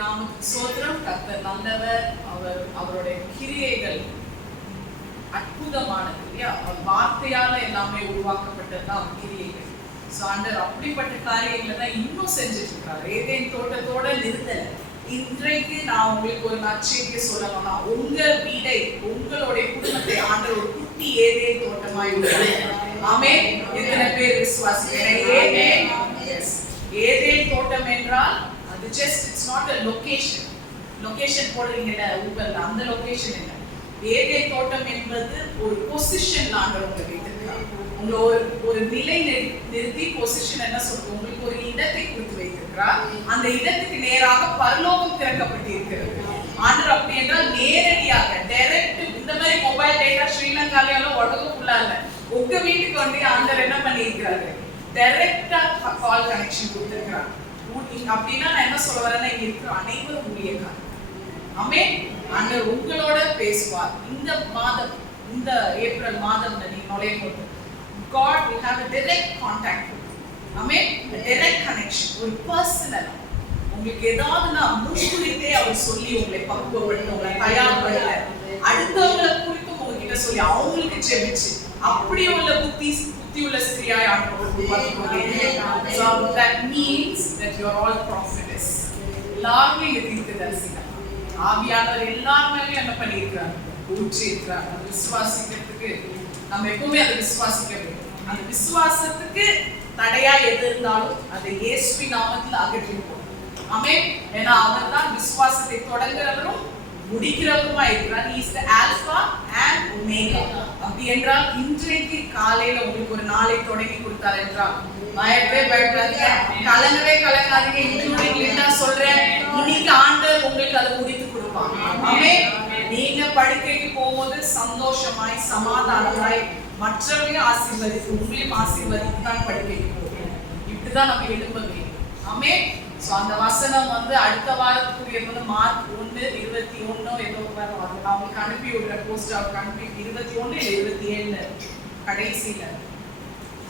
நாமத்துக்கு சோத்திரம். கர்த்தர் நல்லவர். அவருடைய கிரியைகள் அற்புதமானது இல்லையா? வார்த்தையால எல்லாமே உருவாக்கப்பட்டதுதான் அவர் கிரியைகள். ஸோ ஆண்டவர் அப்படிப்பட்ட காரியங்களை தான் இன்னும் செஞ்சுட்டு இருக்காரு. ஏதேன் தோட்டத்தோட நிறுத்தல. இன்றைக்கு நான் உங்களுக்கு ஒரு நற்செய்தியை சொல்லணும்னா, உங்க வீடை, உங்களுடைய குடும்பத்தை ஆண்டவர் ஒரு குட்டி ஏதேன் தோட்டமாய் உருவாக்குறார். ஆமென். எத்தனை பேர் விசுவாசிக்கிறீங்க? ஏதேன் தோட்டம் என்றால் அது just it's not a location போடுறீங்கல்ல ஊபர்ல, அந்த லொகேஷன் இல்லை. ஏதேன் தோட்டம் என்பது ஒரு பொசிஷன் ஆண்டவர் உங்களுக்கு வைத்திருக்கிறார். உங்களை ஒரு நிலை நிறுத்தி பொசிஷன் என்ன சொல்றது, உங்களுக்கு ஒரு இடத்தை கொடுத்து வைத்திருக்கிறார். அந்த இடத்துக்கு நேராக பரலோகம் திறக்கப்பட்டு இருக்கிறது. ஆண்டவர் அப்படி என்றால் நேரடியாக டைரக்ட், இந்த மாதிரி மொபைல் டேட்டா ஸ்ரீலங்கால எல்லாம் உலகம் ஃபுல்லா இல்ல, உங்க வீட்டுக்கு வந்து ஆண்டவர் என்ன பண்ணி இருக்கிறாரு, டைரக்டா கால் கனெக்ஷன் கொடுத்திருக்கிறார். அப்படின்னா நான் என்ன சொல்ல வரேன்னா, இங்க இருக்கிற அனைவரும் ஊழியக்காரர். ஆமென். ஆண்டவர் உங்களோட பேசுவார். இந்த மாதம், இந்த ஏப்ரல் மாதம் நீங்க நுழையும் போது God will have a direct contact with you. Amen. A direct connection. ஒரு personal. உங்களுக்கு ஏதாவதுனா முன்குறித்தே அவர் சொல்லி உங்களை பக்குவப்படுத்த, உங்களை தயார்படுத்த, அடுத்தவங்களை குறித்து உங்ககிட்ட சொல்லி அவங்களுக்கு ஜெபிச்சு அப்படி உள்ள புத்தி உள்ள ஸ்திரியாய் ஆண்டவர் உருவாக்குவார். So that means that you are all prophetess. எல்லாருமே தீர்க்கதரிசிகள். ஆவியானவர் எல்லாருமே என்ன பண்ணியிருக்கிறார், ஊற்றி இருக்கிறார். அந்த விசுவாசிக்கிறதுக்கு நம்ம எப்பவுமே அதை விசுவாசிக்க வேண்டும். அந்த விசுவாசத்துக்கு தடையா எது இருந்தாலும் அதை இயேசுவின் நாமத்தில் அகற்றிப்போம். ஆமென். ஏன்னா அவர் தான் விசுவாசத்தை தொடங்குறவரும் முடிக்கிறவருமா இருக்கிறார். He is the Alpha and Omega. அப்படி என்றால் இன்றைக்கு காலையில உங்களுக்கு ஒரு நாளை தொடங்கி கொடுத்தார் என்றால் பயப்படாதீங்க, கலங்காதீங்க. இன்க்ளூடிங் நான் சொல்றேன், இன்னைக்கு ஆண்டவர் உங்களுக்கு அதை முடித்து கொடுப்பாங்க. ஆமென். நீங்க படுக்கைக்கு போகும்போது சந்தோஷமாய் சமாதானமாய் மற்றவர்களையும் ஆசீர்வதித்து உங்களையும் ஆசீர்வதித்து தான் படுக்கைக்கு போகும். இப்படிதான் நம்ம எழும்ப வேண்டும். ஆமென். ஸோ அந்த வசனம் வந்து அடுத்த வாரத்துக்குரிய மார்க் 1:21 ஏதோ வரும். நான் உங்களுக்கு அனுப்பி விடுற போஸ்ட் அவருக்கு அனுப்பி 21 இல்லை 27 கடைசியில.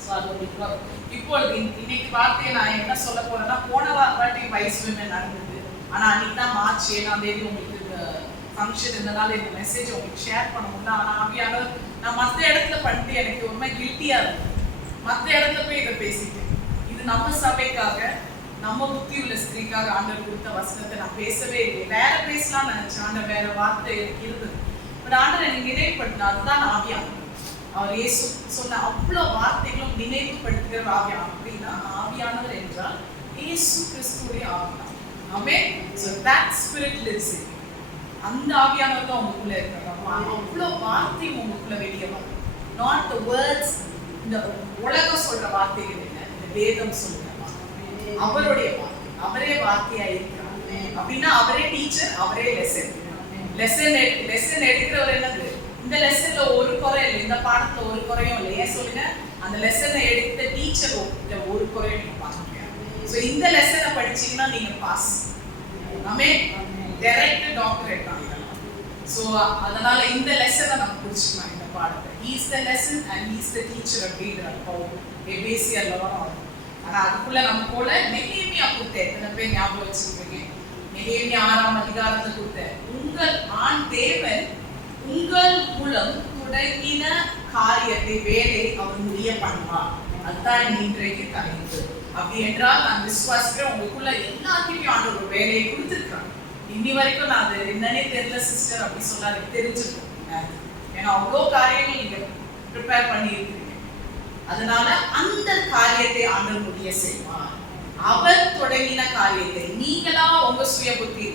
ஸோ அது உங்களுக்கு இப்பொழுது இன்னைக்கு வார்த்தையை நான் என்ன சொல்ல போறேன்னா, போன வாட்டி வைஸ் விமன் நடந்தது. ஆனா அன்னைக்கு தான் மார்ச் 7ஆம் தேதி உங்களுக்கு ஃபங்க்ஷன் இருந்தனால இந்த மெசேஜ் உங்களுக்கு ஷேர் பண்ண முடியல. ஆனா ஆவியானவர் நான் மற்ற இடத்துல பண்ணிட்டு எனக்கு ரொம்ப கில்ட்டியா இருக்கு. மற்ற இடத்துல போய் இதை பேசிட்டேன். இது நம்ம சபைக்காக, நம்ம புத்தி உள்ள ஸ்திரீக்காக ஆண்டவர் கொடுத்த வசனத்தை நான் பேசவே இல்லை. வேற பேசலாம்னு நினைச்சேன். ஆண்டவர் வேற வார்த்தை எனக்கு இருந்தது. பட் ஆண்டவர் எனக்கு நினைவுபடுத்தினார். அதுதான் ஆவியானவர். அவர் இயேசு சொன்ன அவ்வளவு வார்த்தைகளும் நினைவுபடுத்துகிற ஆவியானவர். அப்படின்னா ஆவியானவர் என்றால் இயேசு கிறிஸ்துவுடைய ஆவியானவர். ஆமென். So that spirit lives in you. அந்த ஆவியானவர் தான் உங்களுக்குள்ள இருக்கிறார். அவ்வளவு வார்த்தையும் உங்களுக்குள்ள வெளியே வரும். நாட் த வேர்ட்ஸ், இந்த உலகம் சொல்ற வார்த்தைகள் இல்லை, இந்த வேதம் சொல்ற வார்த்தை, அவருடைய வார்த்தை. அவரே வார்த்தையா இருக்கிறார். அப்படின்னா அவரே டீச்சர், அவரே லெசன் எடுக்கிறவர். என்னது, இந்த லெசன்ல ஒரு குறை இல்லை, இந்த பாடத்துல ஒரு குறையும் இல்லை. ஏன் சொல்லுங்க, அந்த லெசனை எடுத்த டீச்சர் ஒரு குறையும் நீங்க பார்க்க முடியாது. ஸோ இந்த லெசனை படிச்சீங்கன்னா நீங்க பாஸ். ஆமென். டைரக்ட் டாக்டரேட் ஆகலாம். ஸோ அதனால இந்த லெசனை நம்ம புரிச்சுக்கலாம். இந்த பாடத்தை he is the lesson and he is the teacher அப்படின்ற எபேசியர்ல வரும். ஆனா அதுக்குள்ள நம்ம போல நெகேமியா கொடுத்த எத்தனை பேர் ஞாபகம் வச்சிருக்கீங்க? நெகேமியா 6ஆம் அதிகாரத்தை கொடுத்த உங்கள் ஆண் தேவன் உங்கள் மூலம் தொடங்கின காரியத்தை வேலை அவர் முடிய பண்ணுவார். அதுதான் இன்றைக்கு தலைப்பு. அப்படி என்றால் நான் விசுவாசிக்கிறேன், உங்களுக்குள்ள எல்லாத்தையும் ஆண்டு ஒரு வேலையை கொடுத்துருக்காங்க. இன்னி வரைக்கும் நான் அது என்னன்னே தெரியல சிஸ்டர் அப்படி சொல்லாது, தெரிஞ்சுக்கணும். ஏன்னா அவ்வளோ காரியங்கள் நீங்க ப்ரிப்பேர் பண்ணி இருக்கிறீங்க. அதனால அந்த காரியத்தை ஆண்டவர் முடிய செய்வார். அவர் தொடங்கின காரியத்தை நீங்களா உங்க சுய புத்தி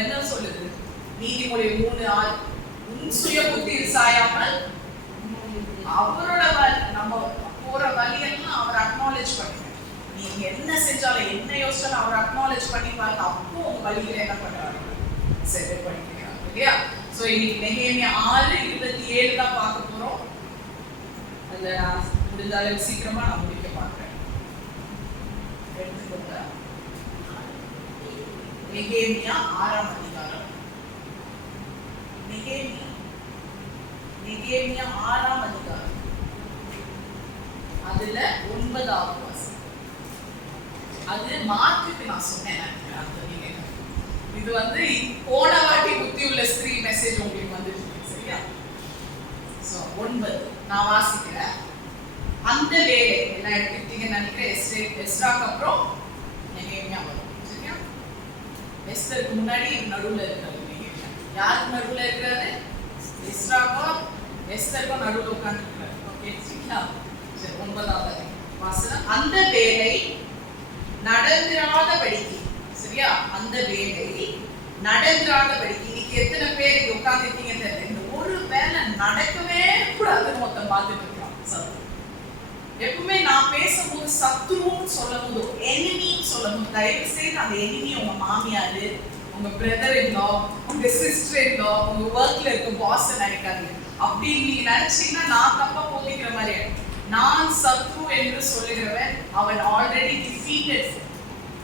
என்ன சொல்லுது, நீதிமொழி 3:6 உன் சுய புத்தி சாயாமல் அவரோட நம்ம போற வழியெல்லாம் அவர் அக்னாலேஜ் பண்ணுங்க. நீங்க என்ன செஞ்சாலும் என்ன யோசிச்சாலும் அவர் அக்னாலேஜ் பண்ணி பாருங்க. அப்போ உங்க வழியில என்ன பண்றாரு, சரி பண்ணிக்கிறாங்க இல்லையா? ஸோ இன்னைக்கு நெகேமியா 6:27 தான் பார்க்க போறோம். அதுல நான் முடிஞ்ச அளவு சீக்கிரமா நான் முடிக்க பார்க்கிறேன். எடுத்துக்கோங்க. நெகேமியா 6ஆம் அதிகாரம். நெகேமியா 6ஆம் அதிகாரம். அதுல 9வது வசனம். அது மார்க்குக்கு நான் சொன்னேன். நீங்க வந்து போன வாட்டி புத்தி உள்ள ஸ்திரீ மெசேஜ் உங்களுக்கு வந்துருக்கு. சரியா? சோ 9 நான் வாசிக்கிறேன். அந்த வேலை எல்லாம் எடுத்துக்கிட்டீங்கன்னு நினைக்கிறேன். எஸ்ராக்கு அப்புறம் நெகேமியா வரும். சரியா? எஸ்தருக்கு முன்னாடி நடுவுல இருக்காரு நெகேமியா. யாருக்கு நடுவுல இருக்காரு? எஸ்ராக்கும் எஸ்தருக்கும் நடுவுல உட்கார்ந்துருக்காரு. ஓகே, சரிங்களா? சரி, 9வது வாசனம். அந்த வேலை நடந்திராதபடிக்கு, சரியா? அந்த வேலை நடந்திராதபடிக்கு. இன்னைக்கு எத்தனை பேர் இங்க உட்கார்ந்துருக்கீங்கன்னு தெரியல. இந்த ஒரு வேலை நடக்கவே கூடாதுன்னு மொத்தம் பார்த்துட்டு இருக்கலாம். சத்ரு எப்பவுமே நான் பேசும்போது சத்ருன்னு சொல்லும் போது, எனிமின்னு சொல்லும் போது, தயவு செய்து அந்த எனிமி உங்க மாமியாரு, உங்க பிரதர் இன்லா, உங்க சிஸ்டர் இன்லா, உங்க ஒர்க்ல இருக்க பாஸ் நினைக்காதீங்க. அப்படி நீங்க நினைச்சீங்கன்னா நான் தப்பா போதிக்கிற மாதிரி. நான் சத்ரு என்று சொல்லுகிறவன் அவன் ஆல்ரெடி டிஃபீட்டட்.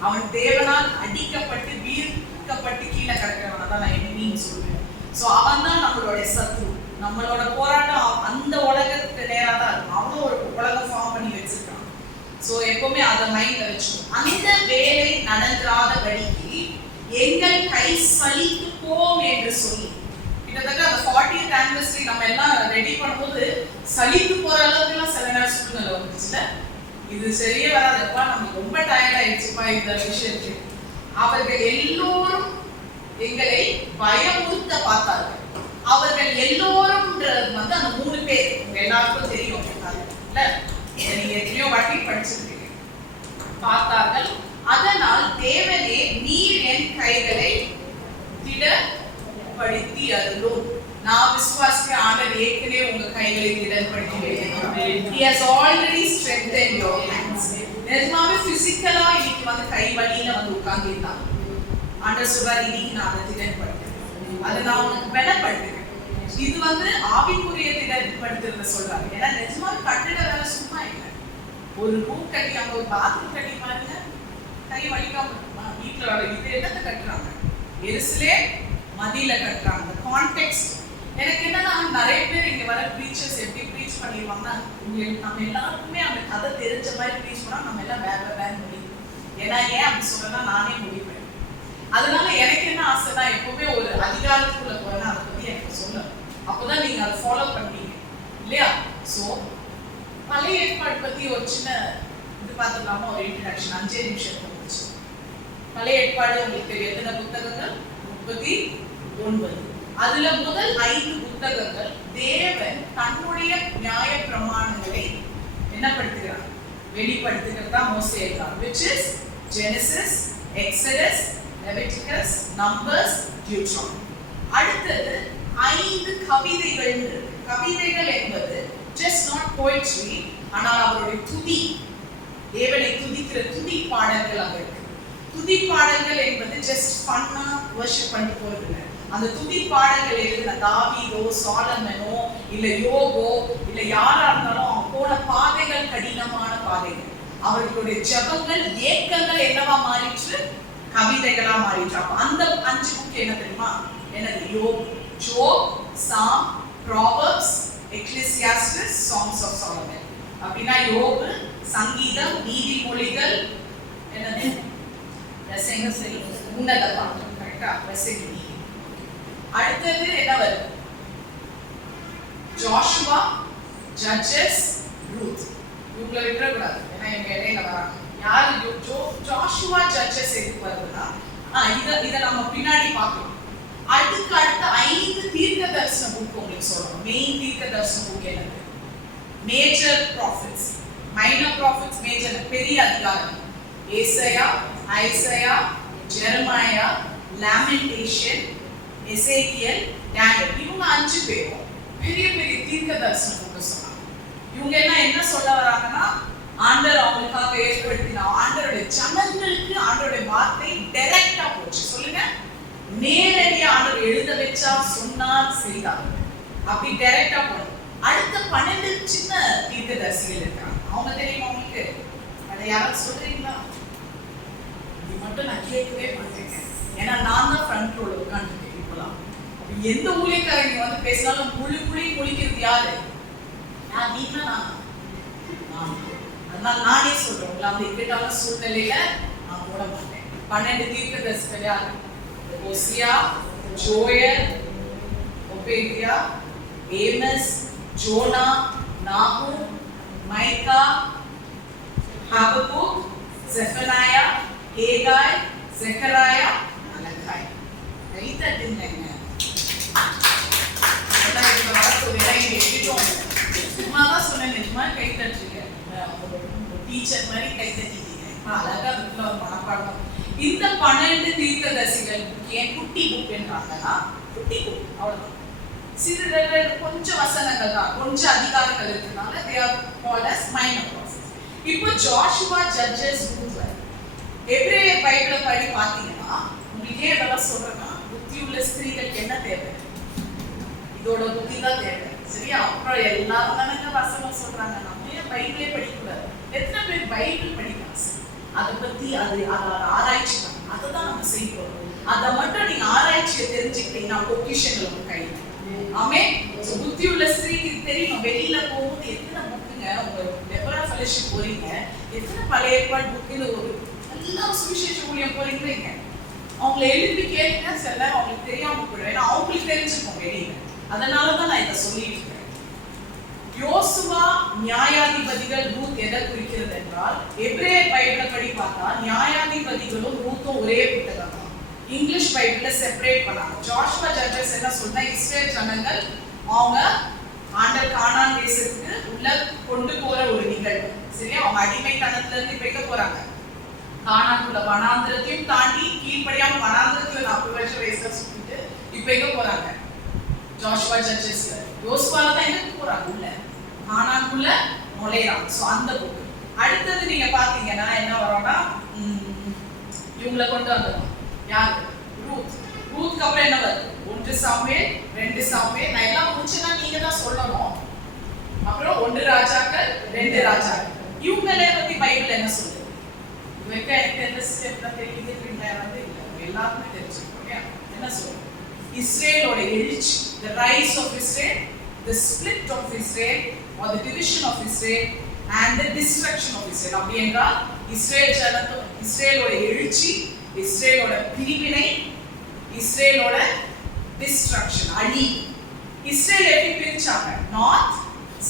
அவன் தேவனால் அடிக்கப்பட்டு வீழ்க்கப்பட்டு கீழே கிடக்கிறவன் தான் நான் எனிமின்னு சொல்லுவேன். ஸோ அவன் தான் நம்மளுடைய சத்ரு. நம்மளோட போராட்டம் அந்த உலகத்துக்கு நேராக தான் இருக்கும். அவனும் ஒரு உலகம் ஃபார்ம் பண்ணி வச்சிருக்கான். ஸோ எப்பவுமே அதை மைண்ட்ல வச்சுக்கணும். அந்த வேலை நடந்திராதபடிக்கு எங்கள் கை சலித்து போம் என்று சொல்லி, கிட்டத்தட்ட அந்த 40th anniversary நம்ம எல்லாம் ரெடி பண்ணும்போது சலித்து போற அளவுக்கு எல்லாம் சில நேரம் சூழ்நிலை வந்துச்சுல. இது சரியே வராதப்பா, நமக்கு ரொம்ப டயர்ட் ஆயிடுச்சுப்பா இந்த விஷயத்துக்கு. அவர்கள் எல்லோரும் எங்களை பயமுறுத்த பார்த்தார்கள். அவர்கள் எல்லோரும் வந்து அந்த 3 பேர் உங்க எல்லாருக்கும் தெரியும் இல்ல? நீங்க எத்தனையோ வாட்டி படிச்சிருக்கீங்க. பார்த்தார்கள். அதனால் தேவனே நீர் என் கைகளை திடப்படுத்தி அருளும். நான் விசுவாசிக்க ஆண்டவர் ஏற்கனவே உங்க கைகளை திடப்படுத்தி வைக்கிறார். He has already strengthened your hands. நிஜமாவே பிசிக்கலா இன்னைக்கு வந்து கை வலியில வந்து உட்கார்ந்திருந்தாங்க. ஆண்டவர் சொல்றாரு, இன்னைக்கு நான் அதை திடப்படுத்துறேன், அதை நான் உனக்கு பலப்படுத்துறேன். இது வந்து ஆவிக்குரிய திடப்படுத்துறத சொல்றாரு. ஏன்னா நிஜமாவே கட்டிட வேலை சும்மா இல்லை. ஒரு ரூம் கட்டி அங்க ஒரு பாத்ரூம் கட்டி பாருங்க, கை வலிக்காம இருக்குமா? வீட்டுல இது என்னத்தை கட்டுறாங்க? எருசலேம் மதியில கட்டுறாங்க. கான்டெக்ஸ்ட் எனக்கு என்னன்னா, நிறைய பேர் இங்க வர ப்ரீச்சர்ஸ் எப்படி ப்ரீச் பண்ணிடுவாங்கன்னா, உங்களுக்கு நம்ம எல்லாருக்குமே அந்த கதை தெரிஞ்ச மாதிரி ப்ரீச் பண்ணா நம்ம எல்லாம் வேற முடியும். ஏன்னா ஏன் அப்படி சொல்றேன்னா, நானே முடிப்பேன். அதனால எனக்கு என்ன ஆசைன்னா, எப்பவுமே ஒரு அதிகாரத்துக்குள்ள போறேன்னா அதை பத்தி எனக்கு சொல்லணும். அப்போதான் நீங்க அதை ஃபாலோ பண்ணுவீங்க இல்லையா? ஸோ பழைய ஏற்பாடு பத்தி ஒரு சின்ன இது பார்த்துக்கலாமா? ஒரு இன்ட்ரடக்ஷன் 5 நிமிஷம் போச்சு. பழைய ஏற்பாடு உங்களுக்கு தெரியும் எத்தனை புத்தகங்கள்? 39. அதுல முதல் 5 புத்தகங்கள் தேவன் தன்னுடைய நியாய பிரமாணங்களை என்ன படுத்துகிறார்? வெளிப்படுத்துகிறதா மோசே எழுதுறார். which is Genesis, Exodus, Leviticus, Numbers, Deuteronomy. அடுத்தது 5 கவிதைகள். கவிதைகள் என்பது just not poetry, ஆனால் அவருடைய துதி, தேவனை துதிக்கிற துதி பாடல்கள் அங்க இருக்கு. துதி பாடல்கள் என்பது just ஃபன்னா வர்ஷிப் பண்ணி போறது இல்லை. அந்த துதி பாடல்கள் எழுதின தாவீதோ, சாலமனோ, இல்ல யோபோ, இல்ல யாரா இருந்தாலும் அவங்க போன பாதைகள் கடினமான பாதைகள். அவர்களுடைய ஜெபங்கள், ஏக்கங்கள் என்னவா மாறிற்று? கவிதைகளா மாறிற்று. அந்த 5 புக் என்ன தெரியுமா? என்னது? ஜோப், சாம், ப்ராவர்ப்ஸ், எக்லெசியாஸ்டிஸ், சாங்ஸ் ஆஃப் சாலமன். அப்படின்னா யோபு, சங்கீதம், நீதிமொழிகள், என்னது? ரசனை, உன்னத பாட்டு. கரெக்டா? ரசனை. அடுத்தது என்ன வருது? Joshua, judges, Ruth. இவங்களை விட்டுறக்கூடாது, ஏன்னா எங்க இடையில வராங்க. யாரு ஜோஷுவா, ஜட்ஜஸ் எதுக்கு வருதுன்னா, இதை நம்ம பின்னாடி பார்க்கணும். அதுக்கு அடுத்த 5 தீர்க்க தரிசன புக் உங்களுக்கு சொல்றோம். மெயின் தீர்க்க தரிசன புக் என்னது? Major profits, minor profits, major பெரிய அதிகாரம். ஏசாயா, ஐசாயா, ஜெரமாயா, லாமெண்டேஷன், எசேக்கியல், டேனியல். இவங்க 5 பேரும் பெரிய பெரிய தீர்க்க தரிசன புக் சொன்னாங்க. இவங்க எல்லாம் என்ன சொல்ல வராங்கன்னா, ஆண்டவர் அவங்களுக்காக ஏற்படுத்தின ஆண்டவருடைய ஜனங்களுக்கு ஆண்டவருடைய வார்த்தை டைரக்டா போச்சு. சொல்லுங்க, நேரடியா ஆண்டவர் எழுத வச்சா, சொன்னார், செய்தார். அப்படி டைரக்டா போனது. அடுத்த 12 சின்ன தீர்க்கதரிசிகள் இருக்காங்க. அவங்க தெரியுமா உங்களுக்கு? அதை யாராவது சொல்றீங்களா? இது மட்டும் நான் கேட்கவே மாட்டேங்க, ஏன்னா நான் தான் ஃப்ரண்ட் ரோல உட்காந்துருக்கேன். இப்போலாம் எந்த ஊழியக்காரங்க வந்து பேசினாலும் முழிக்கிறது யாரு? நான், நீங்க, நான். அதனால நானே சொல்றேன், உங்களை வந்து இக்கட்டான சூழ்நிலையில நான் போட மாட்டேன். 12 தீர்க்கதரிசிகள் யாரு? ஓசியா, ஜோயல், ஒபேதியா, ஏமஸ், ஜோனா, நாகூம், மைக்கா, ஹபக்குக், செஃபனாயா, ஏகாய், செக்கராயா, மலகாய். கை தட்டுங்க. சும்மாதான் சொன்னேன், நிஜமா கை தட்டுறீங்க. டீச்சர் மாதிரி கை தட்டிட்டீங்க. அழகா இருக்குல்ல ஒரு மனப்பாடம். இந்த 12 தீர்க்கதரிசிகள் ஏன் குட்டி புக் என்றாங்கன்னா, குட்டி புக் அவ்வளவுதான். சிறிது கொஞ்சம் வசனங்கள் தான், கொஞ்சம் அதிகாரங்கள் இருக்கிறதுனால they are called as minor prophets. இப்போ ஜோஷுவா, ஜட்ஜஸ், ரூத், எபிரேய பைபிளை படி பார்த்தீங்கன்னா உங்களுக்கு ஏன் இதெல்லாம் சொல்றேன்னா, புத்தியுள்ள ஸ்திரீகளுக்கு என்ன தேவை? இதோட புத்தி தான் தேவை. சரியா? அப்புறம் எல்லாரும் தானங்க வசனம் சொல்றாங்க, நம்ம ஏன் பைபிளே படிக்கக்கூடாது? எத்தனை பேர் பைபிள் படிக்கலாம்? அதை பத்தி அதோட ஆராய்ச்சி தான், அதை தான் நம்ம செய்யணும். அதை மட்டும் நீங்க ஆராய்ச்சியை தெரிஞ்சுக்கிட்டீங்கன்னா பொக்கிஷங்கள் உங்க கையில். ஆமே. புத்தியுள்ள ஸ்திரீக்கு தெரியும், வெளியில போகும்போது எத்தனை புக்குங்க, உங்க டெபரா ஃபெலோஷிப் போறீங்க, எத்தனை பழைய ஏற்பாடு புக்குன்னு ஒரு எல்லா சுவிசேஷ ஊழியம் போறீங்க, அவங்களை எழுப்பி கேளுங்க. சில அவங்களுக்கு தெரியாம போயிடும், ஏன்னா அவங்களுக்கு தெரிஞ்சுக்கும் வெளியில. அதனாலதான் நான் இதை சொல்லிட்டு இருக்கேன். யோசுவா, நியாயாதிபதிகள், ரூத் எதை குறிக்கிறது என்றால், எபிரேய பைபிளை படி பார்த்தா நியாயாதிபதிகளும் ரூத்தும் ஒரே புத்தகம் தான். இங்கிலீஷ் பைபிள செப்பரேட் பண்ணாங்க. ஜோஷுவா, ஜட்ஜஸ் என்ன சொன்னா, இஸ்ரேல் ஜனங்கள் அவங்க ஆண்டவர் கானான் தேசத்துக்கு உள்ள கொண்டு போற ஒரு நிகழ்வு. சரியா? அவங்க அடிமைத்தனத்துல இருந்து இப்ப எங்க போறாங்க? கானான்குள்ள வனாந்திரத்தையும் தாண்டி கீழ்படியாம வனாந்திரத்துல 40 வருஷம் வயசுல சுத்திட்டு இப்ப எங்க போறாங்க? ஜோஷுவா, ஜட்ஜஸ்ல. யோசுவால தான் எங்க போறாங்க? உள்ள கானான்குள்ள நுழைறாங்க. சோ அந்த புக். அடுத்தது நீங்க பாத்தீங்கன்னா என்ன வரும்னா, இவங்களை கொண்டு வந்துடும். யாரு? ரூத். ரூத்க்கு அப்புறம் என்ன வருது? 1 சாமுவேல், 2 சாமுவேல். நான் எல்லாம் முடிச்சுனா நீங்க தான் சொல்லணும். அப்புறம் 1 ராஜாக்கள், 2 ராஜாக்கள். இவங்களே பத்தி பைபிள் என்ன சொல்லுது? இவருக்கு எனக்கு எந்த ஸ்டெப் தான் தெரியுது வந்து இல்லை, எல்லாருமே தெரிஞ்சுக்கணும். என்ன சொல்லுது? இஸ்ரேலோட எழுச்சி, the rise of Israel, the split of Israel or the division of Israel and the destruction of Israel. அப்படி என்றால் இஸ்ரேலோட எழுச்சி, இஸ்ரேலோட பிரிவினை, இஸ்ரேலோட டிஸ்ட்ரக்ஷன், அழி. இஸ்ரேல் எப்படி பிரிச்சாங்க? North,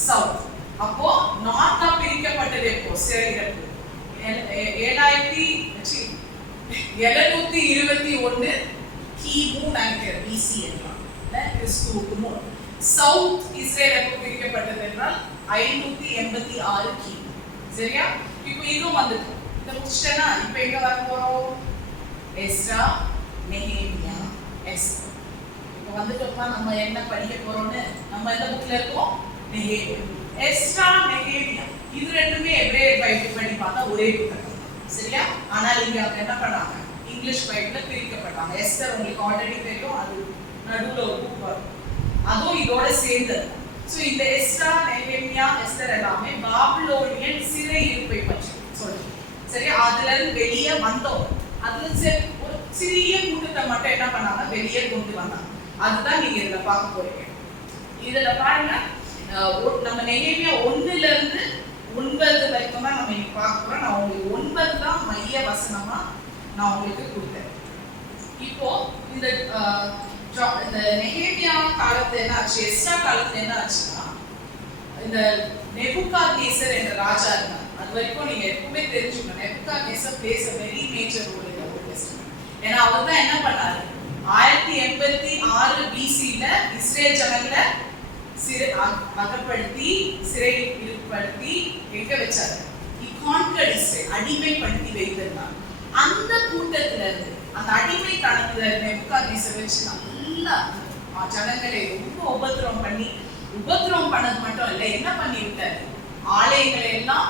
south. அப்போ நார்த்தா பிரிக்கப்பட்டது எப்போ? சிறையிலிருந்து 721 கிமு நினைக்கிறேன் பிசி என்றால் கிறிஸ்துவுக்கு முன். சவுத் இஸ்ரேல் எப்போ பிரிக்கப்பட்டது என்றால் 586 கிமு. சரியா? இப்போ இதுவும் வந்துட்டு இதை முடிச்சிட்டேன்னா இப்போ எங்க வர போறோம்? Ezra, Nehemiah, Esther. இப்போ வந்துட்டோம்னா நம்ம என்ன படிக்க போறோம்னு நம்ம எந்த புக்ல இருக்கோம்? நெஹேமியா, எஸ்ரா, நெஹேமியா. இது ரெண்டுமே எபிரேய பைபிள் படி பார்த்தா ஒரே புத்தகம். சரியா? ஆனால் இங்க அவங்க என்ன பண்ணாங்க? இங்கிலீஷ் பைபிள்ல பிரிக்கப்பட்டாங்க. எஸ்தர் உங்களுக்கு ஆல்ரெடி தெரியும், அது நடுவுல ஒரு புக் வரும், அதுவும் இதோட சேர்ந்தது. சோ இந்த எஸ்ரா, நெஹேமியா, எஸ்தர் எல்லாமே பாபிலோனியன் சிறை இருப்பை பற்றி சொல்லுது. சரியா? அதுல இருந்து வெளியே வந்தோம். அதுல ஒரு சிறிய கூட்டத்தை மட்டும் என்ன பண்ணாங்க? வெளியே கொண்டு வந்தாங்க. அதுதான் நீங்க இதுல பார்க்க போறீங்க. இதுல பாருங்க, நம்ம நெஹேமியா 1ல இருந்து 9 வரைக்கும் தான் நம்ம இன்னைக்கு பார்க்க போறோம். நான் உங்களுக்கு 9 தான் மைய வசனமா நான் உங்களுக்கு கொடுத்தேன். இப்போ இந்த நெஹேமியா காலத்துல என்ன ஆச்சு, எஸ்ரா காலத்துல என்ன ஆச்சுன்னா, இந்த நெபுகாத்நேசர் என்ற ராஜா இருந்தார். அது வரைக்கும் நீங்க எப்பவுமே தெரிஞ்சுக்கணும், நெபுகாத்நேசர் place a very major role in the Old Testament. ஏன்னா அவர் தான் என்ன பண்ணாரு? 1086 BC-ல இஸ்ரேல் ஜனங்களை அகப்படுத்தி சிறை இருப்படுத்தி எங்க வச்சாரு? அடிமைப்படுத்தி வைத்திருந்தாங்க. அந்த கூட்டத்துல இருந்து அந்த அடிமைத்தனத்துல நெபுகாத்நேசர் வச்சு நல்லா ஜனங்களை ரொம்ப உபத்திரவம் பண்ணது மட்டும் இல்லை, என்ன பண்ணி விட்டாரு? ஆலயங்களை எல்லாம்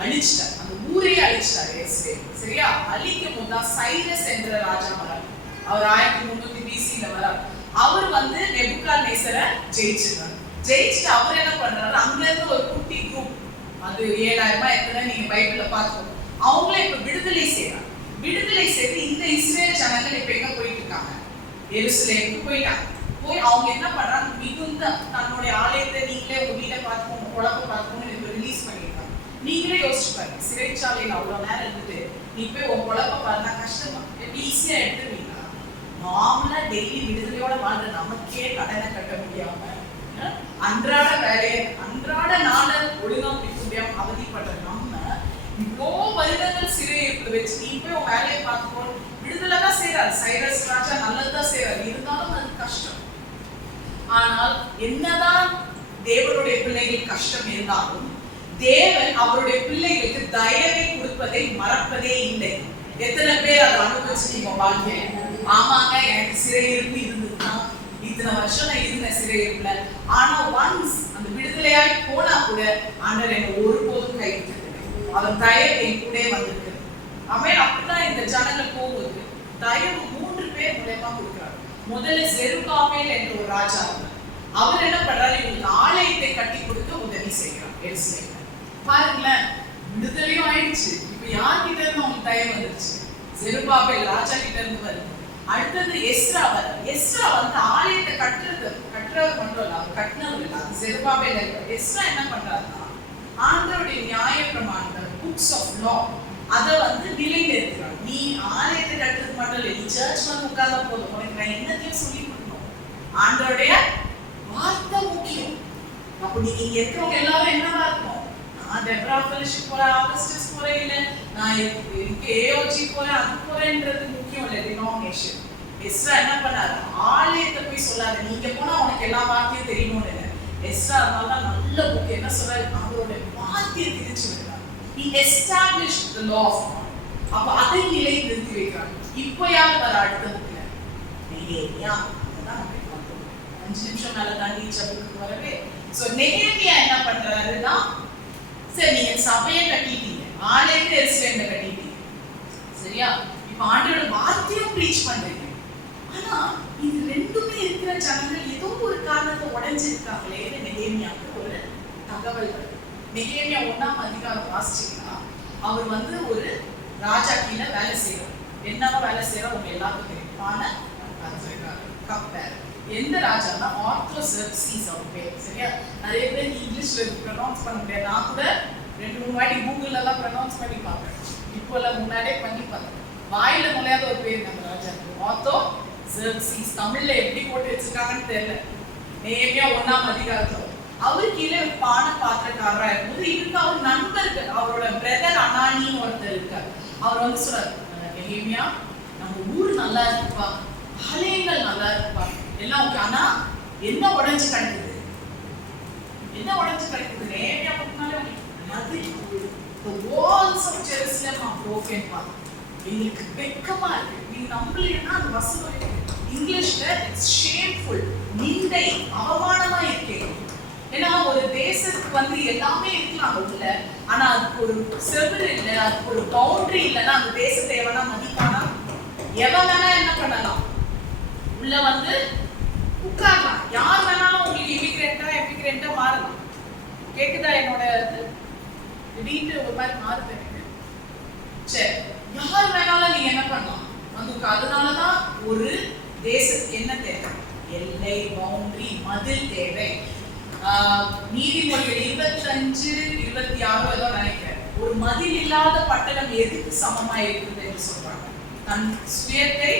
அழிச்சிட்டார், அந்த ஊரையே அழிச்சிட்டாரு. சரியா? அழிக்கும் போதுதான் சைரஸ் என்ற ராஜா வரார். அவர் 1300 BC-ல வரார். அவர் வந்து நெபுகாத்நேசரை ஜெயிச்சிருக்காரு. ஜெயிச்சுட்டு அவர் என்ன பண்றாரு? அங்க இருந்து ஒரு குட்டி குரூப், அது 7000 எத்தனை நீங்க பைபிள்ல பார்த்துக்கணும், அவங்கள இப்ப விடுதலை செய்யறாங்க. விடுதலை செய்து இந்த இஸ்ரேல் ஜனங்கள் இப்ப எங்க போயிட்டு இருக்காங்க? எருசலேமுக்கு போயிட்டாங்க. போய் அவங்க என்ன பண்றாங்க? மிகுந்த தன்னுடைய ஆலயத்தை நீங்களே உங்க வீட்டை பார்த்துக்கோங்க, குழப்ப பார்த்துக்கோங்க, இப்ப ரிலீஸ் பண்ணிருக்காங்க. நீங்களே யோசிச்சு பாருங்க, சிறைச்சாலையில் அவ்வளவு நேரம் இருந்துட்டு நீ போய் உன் குழப்ப பார்த்தா கஷ்டமா? எப்படி ஈஸியா எடுத்துருவீங்களா? டெய்லி விடுதலையோட வாழ்ற நமக்கே கடனை கட்ட முடியாம, அன்றாட வேலையை அன்றாட நாளை ஒழுங்கா முடிக்க முடியாம அவதிப்படுற நம்ம இவ்வளோ வருடங்கள் சிறையிருப்பு வச்சு நீ போய் உன் வேலையை பார்த்துக்கோ, விடுதலை தான் செய்யறாரு. சைரஸ் ராஜா நல்லதுதான் செய்யறாரு, இருந்தாலும் அது கஷ்டம். ஆனால் என்னதான் தேவனுடைய பிள்ளைகள் கஷ்டம் இருந்தாலும் தேவன் அவருடைய பிள்ளைகளுக்கு தயவை கொடுப்பதை மறப்பதே இல்லை. எத்தனை பேர் அதை அனுபவிச்சிருக்கீங்க வாழ்க்கையில? ஆமாங்க, எனக்கு சிறையிருப்பு இருந்ததுதான், இத்தனை வருஷம் நான் இருந்தேன் சிறையிருப்புல. ஆனா ஒன்ஸ் அந்த விடுதலையாய் போனா கூட ஆண்டவர் என்னை ஒருபோதும் கைவிட்டது, அவர் தயவு என் கூட வந்திருக்கு. அவன் அப்படிதான் இந்த ஜனங்கள் போகும்போது தயவு 3 பேர் மூலமா கொடுக்கிறார். முதல்ல செருபாபேல் என்ற ஒரு ராஜா, அவர் என்ன பண்றாரு, இவங்களுக்கு ஆலயத்தை கட்டி கொடுக்க உதவி செய்கிறார் எருசலேம்ல. பாருங்களேன், விடுதலையும் ஆயிடுச்சு. இப்ப யார்கிட்ட இருந்து அவங்களுக்கு தயவு வந்துருச்சு? செருபாபேல் ராஜா கிட்ட இருந்து வருது. அடுத்தது எஸ்ரா வர. எஸ்ரா வந்து ஆலயத்தை கட்டுறவர் மட்டும் இல்ல, அவர் கட்டினவர் இல்ல, அது செருபாபேல். எஸ்ரா என்ன பண்றாருன்னா ஆண்டவருடைய நியாய பிரமாணங்கள், புக்ஸ் ஆஃப் லா, அதை வந்து நிலைநிறுத்துறாங்க. நீ ஆலயத்தை கட்டுறது மட்டும் இல்லை, நீ சர்ச் வந்து உட்கார்ந்தா போதும், உனக்கு நான் என்னத்தையும் சொல்லி கொடுக்கணும். ஆண்டவருடைய வார்த்தை முக்கியம். அப்ப நீங்க இங்க இருக்கிறவங்க எல்லாரும் என்னவா இருக்கணும்? நான் டெப்ரா ஃபெலோஷிப் போறேன், ஆகஸ்டஸ் போறேன், இல்ல நான் ஏஓஜி போறேன், அது போறேன்றது முக்கியம் இல்லை, டினாமினேஷன். எஸ்ரா என்ன பண்ணாரு, ஆலயத்தை போய் சொல்லாரு, நீங்க போனா உனக்கு எல்லா வார்த்தையும் தெரியணும்னு. எஸ்ரா அதனால நல்ல புக் என்ன சொல்றாரு, அவரோட வார்த்தையை திரிச்சு வைக்கிறார். He established the law of God. அப்ப அதை நிலை நிறுத்தி வைக்கிறார். இப்போ யார் வர அடுத்த புக்ல? நெகேமியா. அதான் நம்ம பார்த்தோம். 5 நிமிஷம் மேல தாண்டி புக்கு வரவே. சோ நெகேமியா என்ன பண்றாருன்னா, சரி நீங்க சபையை கட்டிட்டீங்க, ஆலயத்தை எருசலேம்ல கட்டிட்டீங்க, சரியா? இப்ப ஆண்டவரோட வார்த்தையும் ப்ரீச் பண்றீங்க. ஆனா இது ரெண்டுமே இருக்கிற ஜனங்கள் ஏதோ ஒரு காரணத்தை உடைஞ்சிருக்காங்களே. நெகேமியாவுக்கு ஒரு தகவல் வருது. நெகேமியா 1ஆம் அதிகாரம் வாசிச்சீங்கன்னா, அவர் வந்து ஒரு ராஜா கீழே வேலை செய்யறார். என்னவா வேலை செய்யறா உங்க எல்லாருக்கும் தெரியும். கப்பேர். எந்த ராஜானா ஆர்த்தோசெர்க்ஸீஸ் அவர் பேர், சரியா? நிறைய பேர் இங்கிலீஷ்ல ப்ரொனவுன்ஸ் பண்ண முடியாது. நான் கூட 2-3 வாட்டி கூகுள்ல எல்லாம் ப்ரொனவுன்ஸ் பண்ணி பார்ப்பேன். இப்போ எல்லாம் முன்னாடியே பண்ணி பார்த்தேன். வாயில நுழையாத ஒரு பேர் நம்ம ராஜாக்கு, ஆர்த்தோசெர்க்ஸீஸ். தமிழ்ல எப்படி போட்டு வச்சிருக்காங்கன்னு தெரியல. நெகேமியா 1ஆம் அதிகாரத்துல அவரு கீழே ஒரு பாத்திரக்காரரா இருக்கும்போது இவருக்கு அவர் நண்பர்கள், அவரோட பிரதர் அனானின்னு ஒருத்தர் இருக்கார். அவர் வந்து சொல்றாரு, நெகேமியா நம்ம ஊர் நல்லா இருக்குப்பா, ஆலயங்கள் நல்லா இருக்குப்பா, எல்லாம் ஓகே, ஆனா என்ன உடைஞ்சு கிடக்குது? என்ன உடைஞ்சு கிடக்குது? நெகேமியா முன்னாலே அது the walls of Jerusalem are broken பா. எங்களுக்கு வெக்கமா இருக்கு. நீ நம்பலைன்னா அந்த வசனம் இங்கிலீஷ்ல இட்ஸ் ஷேம்ஃபுல், நிந்தை, அவமானமா இருக்கு. ஏன்னா ஒரு தேசத்துக்கு வந்து எல்லாமே இருக்கலாம் உள்ள, ஆனா அதுக்கு ஒரு செவர் இல்லை, அதுக்கு ஒரு பவுண்டரி இல்லைன்னா அந்த தேசத்தை எவனா மதிப்பானா? எவன் வேணா என்ன பண்ணலாம், உள்ள வந்து உட்காரலாம். யார் வேணாலும் உங்களுக்கு இமிகிரண்டா மாறலாம். கேக்குதா என்னோட திடீர்னு ஒரு மாதிரி மாறுது எனக்கு. சரி, யார் வேணாலும் நீங்க என்ன பண்ணலாம் வந்து. அதனாலதான் ஒரு தேசத்துக்கு என்ன தேவை? எல்லை, பவுண்டரி, மதில் தேவை. நீதிமொழிகள் 25-26 ஏதோ நினைக்கிறேன், ஒரு மதில் இல்லாத பட்டணம் எதுக்கு சமமா இருக்குது என்று சொல்றாங்க. தன் சுயத்தை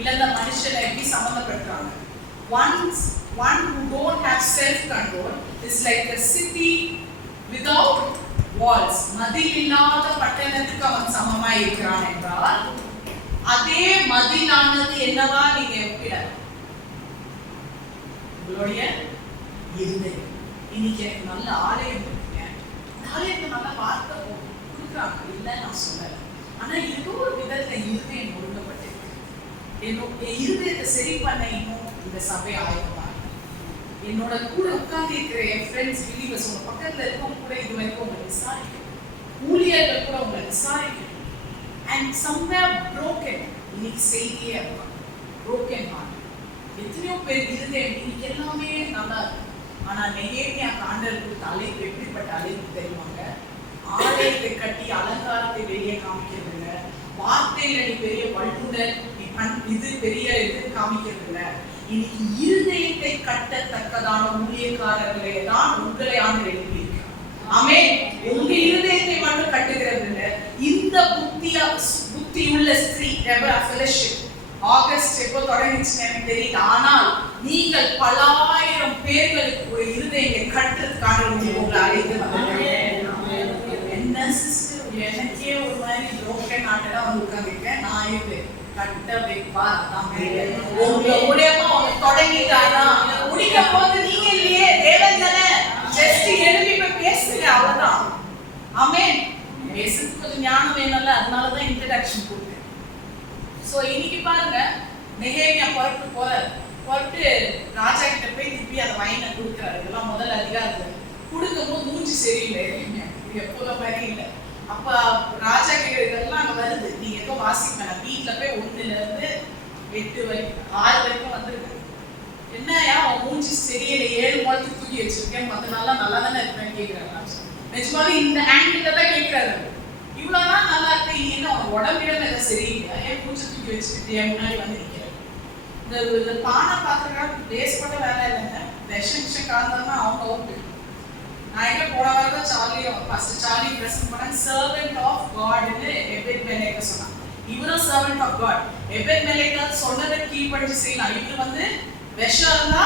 இழந்த மனுஷனை எப்படி சம்மந்தப்படுத்துறாங்க? One who don't have self control is like a city without walls. மதில் இல்லாத பட்டணத்துக்கு அவன் சமமா இருக்கிறான் என்றால், அதே மதிலானது என்னவா நீங்க ஒப்பிடலாம்? உங்களுடைய இருந்தது. இன்னைக்கு எனக்கு நல்ல ஆலயம் இருக்குங்க, ஆலயத்தை நல்ல வார்த்தை கொடுக்குறாங்க, இல்லை நான் சொல்லலை. ஆனா ஏதோ ஒரு விதத்துல இருதயம் ஒழுங்கப்பட்டிருக்கு. என் இருதயத்தை சரி பண்ண இன்னும் இந்த சபை ஆயத்தமா இருக்கு. என்னோட கூட உட்கார்ந்து இருக்கிற என் ஃப்ரெண்ட்ஸ் பிலீவர்ஸ், உங்க பக்கத்துல இருக்கவங்க கூட இது வரைக்கும் உங்களை விசாரிக்கணும், ஊழியர்கள் கூட உங்களை விசாரிக்கணும். And somewhere broken. இன்னைக்கு செய்தியே இருப்பாங்க broken heart. எத்தனையோ பேர் இருதயம் இன்னைக்கு எல்லாமே நல்லா இருக்கு. ஆனா நெகேமியா ஆண்டவருக்கு அழைப்பு எப்படிப்பட்ட அழைப்பு தெரியுமாங்க? ஆலயத்தை கட்டி அலங்காரத்தை வெளியே காமிக்கிறது இல்லை, வார்த்தையில நீ பெரிய வல்லுனர், நீ இது பெரிய இது காமிக்கிறது இல்லை. இன்னைக்கு இருதயத்தை கட்டத்தக்கதான ஊழியக்காரர்களே தான் உங்களை ஆண்டு எழுப்பியிருக்கிறார். ஆமென். உங்க இருதயத்தை மட்டும் கட்டுகிறது இல்லை. இந்த புத்தியுள்ள ஸ்திரீ டெபரா ஃபெலோஷிப் ஆகஸ்ட் எப்போ தொடங்கிச்சுன்னு எனக்கு தெரியல. ஆனால் நீங்கள் பலாயிரம் பேர்களுக்கு ஒரு இருதயத்தை கட்டுறதுக்காக உங்களை அழைத்து என்ன சிஸ்டர், எனக்கே ஒரு மாதிரி புரோக்கன் ஆட்டெல்லாம் வந்து உட்காந்துருக்கேன். நான் இது கட்ட வைப்பா உங்க மூலியமா அவங்க தொடங்கிட்டானா முடிக்க போது நீங்க இல்லையே, தேவன் தானே. ஜஸ்ட் எழுப்பி போய் பேசுங்க, அவ்வளவுதான். ஆமென். பேசுறதுக்கு கொஞ்சம் ஞானம் வேணும்ல, அதனாலதான் இன்ட்ரடக்ஷன் கொடுத்தேன். சோ இன்னைக்கு பாருங்க, நெகேமியா புறப்பட்டு ராஜா கிட்ட போய் திருப்பி அந்த வைனை கொடுக்குறாரு. இதெல்லாம் முதல் அதிகாரத்துல கொடுக்கும்போது மூஞ்சி சரியில்லை, எப்போத மாதிரி இல்லை. அப்ப ராஜா கிட்ட இதெல்லாம் அங்க வருது, நீங்க ஏதோ வாசிக்க வேணாம், வீட்டுல போய் 1 ல இருந்து 8 வரைக்கும் 6 வரைக்கும் வந்துருக்கு. என்னையா அவன் மூஞ்சி சரியில்லை, 7 மாதத்துக்கு தூக்கி வச்சிருக்கேன், மத்த நாள்லாம் நல்லா தானே இருப்பேன்னு கேட்கிறாரு. நிஜமாவே இந்த ஆங்கிள் தான் கேட்கிறாரு. இவ்வளவு நாள் நல்லா இருக்கு, நீ என்ன அவன் உடம்பிடம் எதை சரியில்லை, என் மூஞ்சி தூக்கி வச்சுக்கிட்டு என் முன்னாடி வந்து நிற்கிறேன். இந்த பானை பாத்திரக்காக பேஸ் பண்ண வேலை இல்லைங்க, விஷம் கலந்தா அவங்க அவுட்டு. நான் எங்க போன வாரம் தான் சார்லி பிரசன்ட் பண்ண சர்வெண்ட் ஆஃப் காட்னு எபெத்-மெலேக்கா சொன்னான். இவரும் சர்வெண்ட் ஆஃப் காட். எபெத்-மெலேக்கா சொன்னதை கீழ்ப்படிச்சு செய்யலாம். இவரு வந்து விஷம் இருந்தா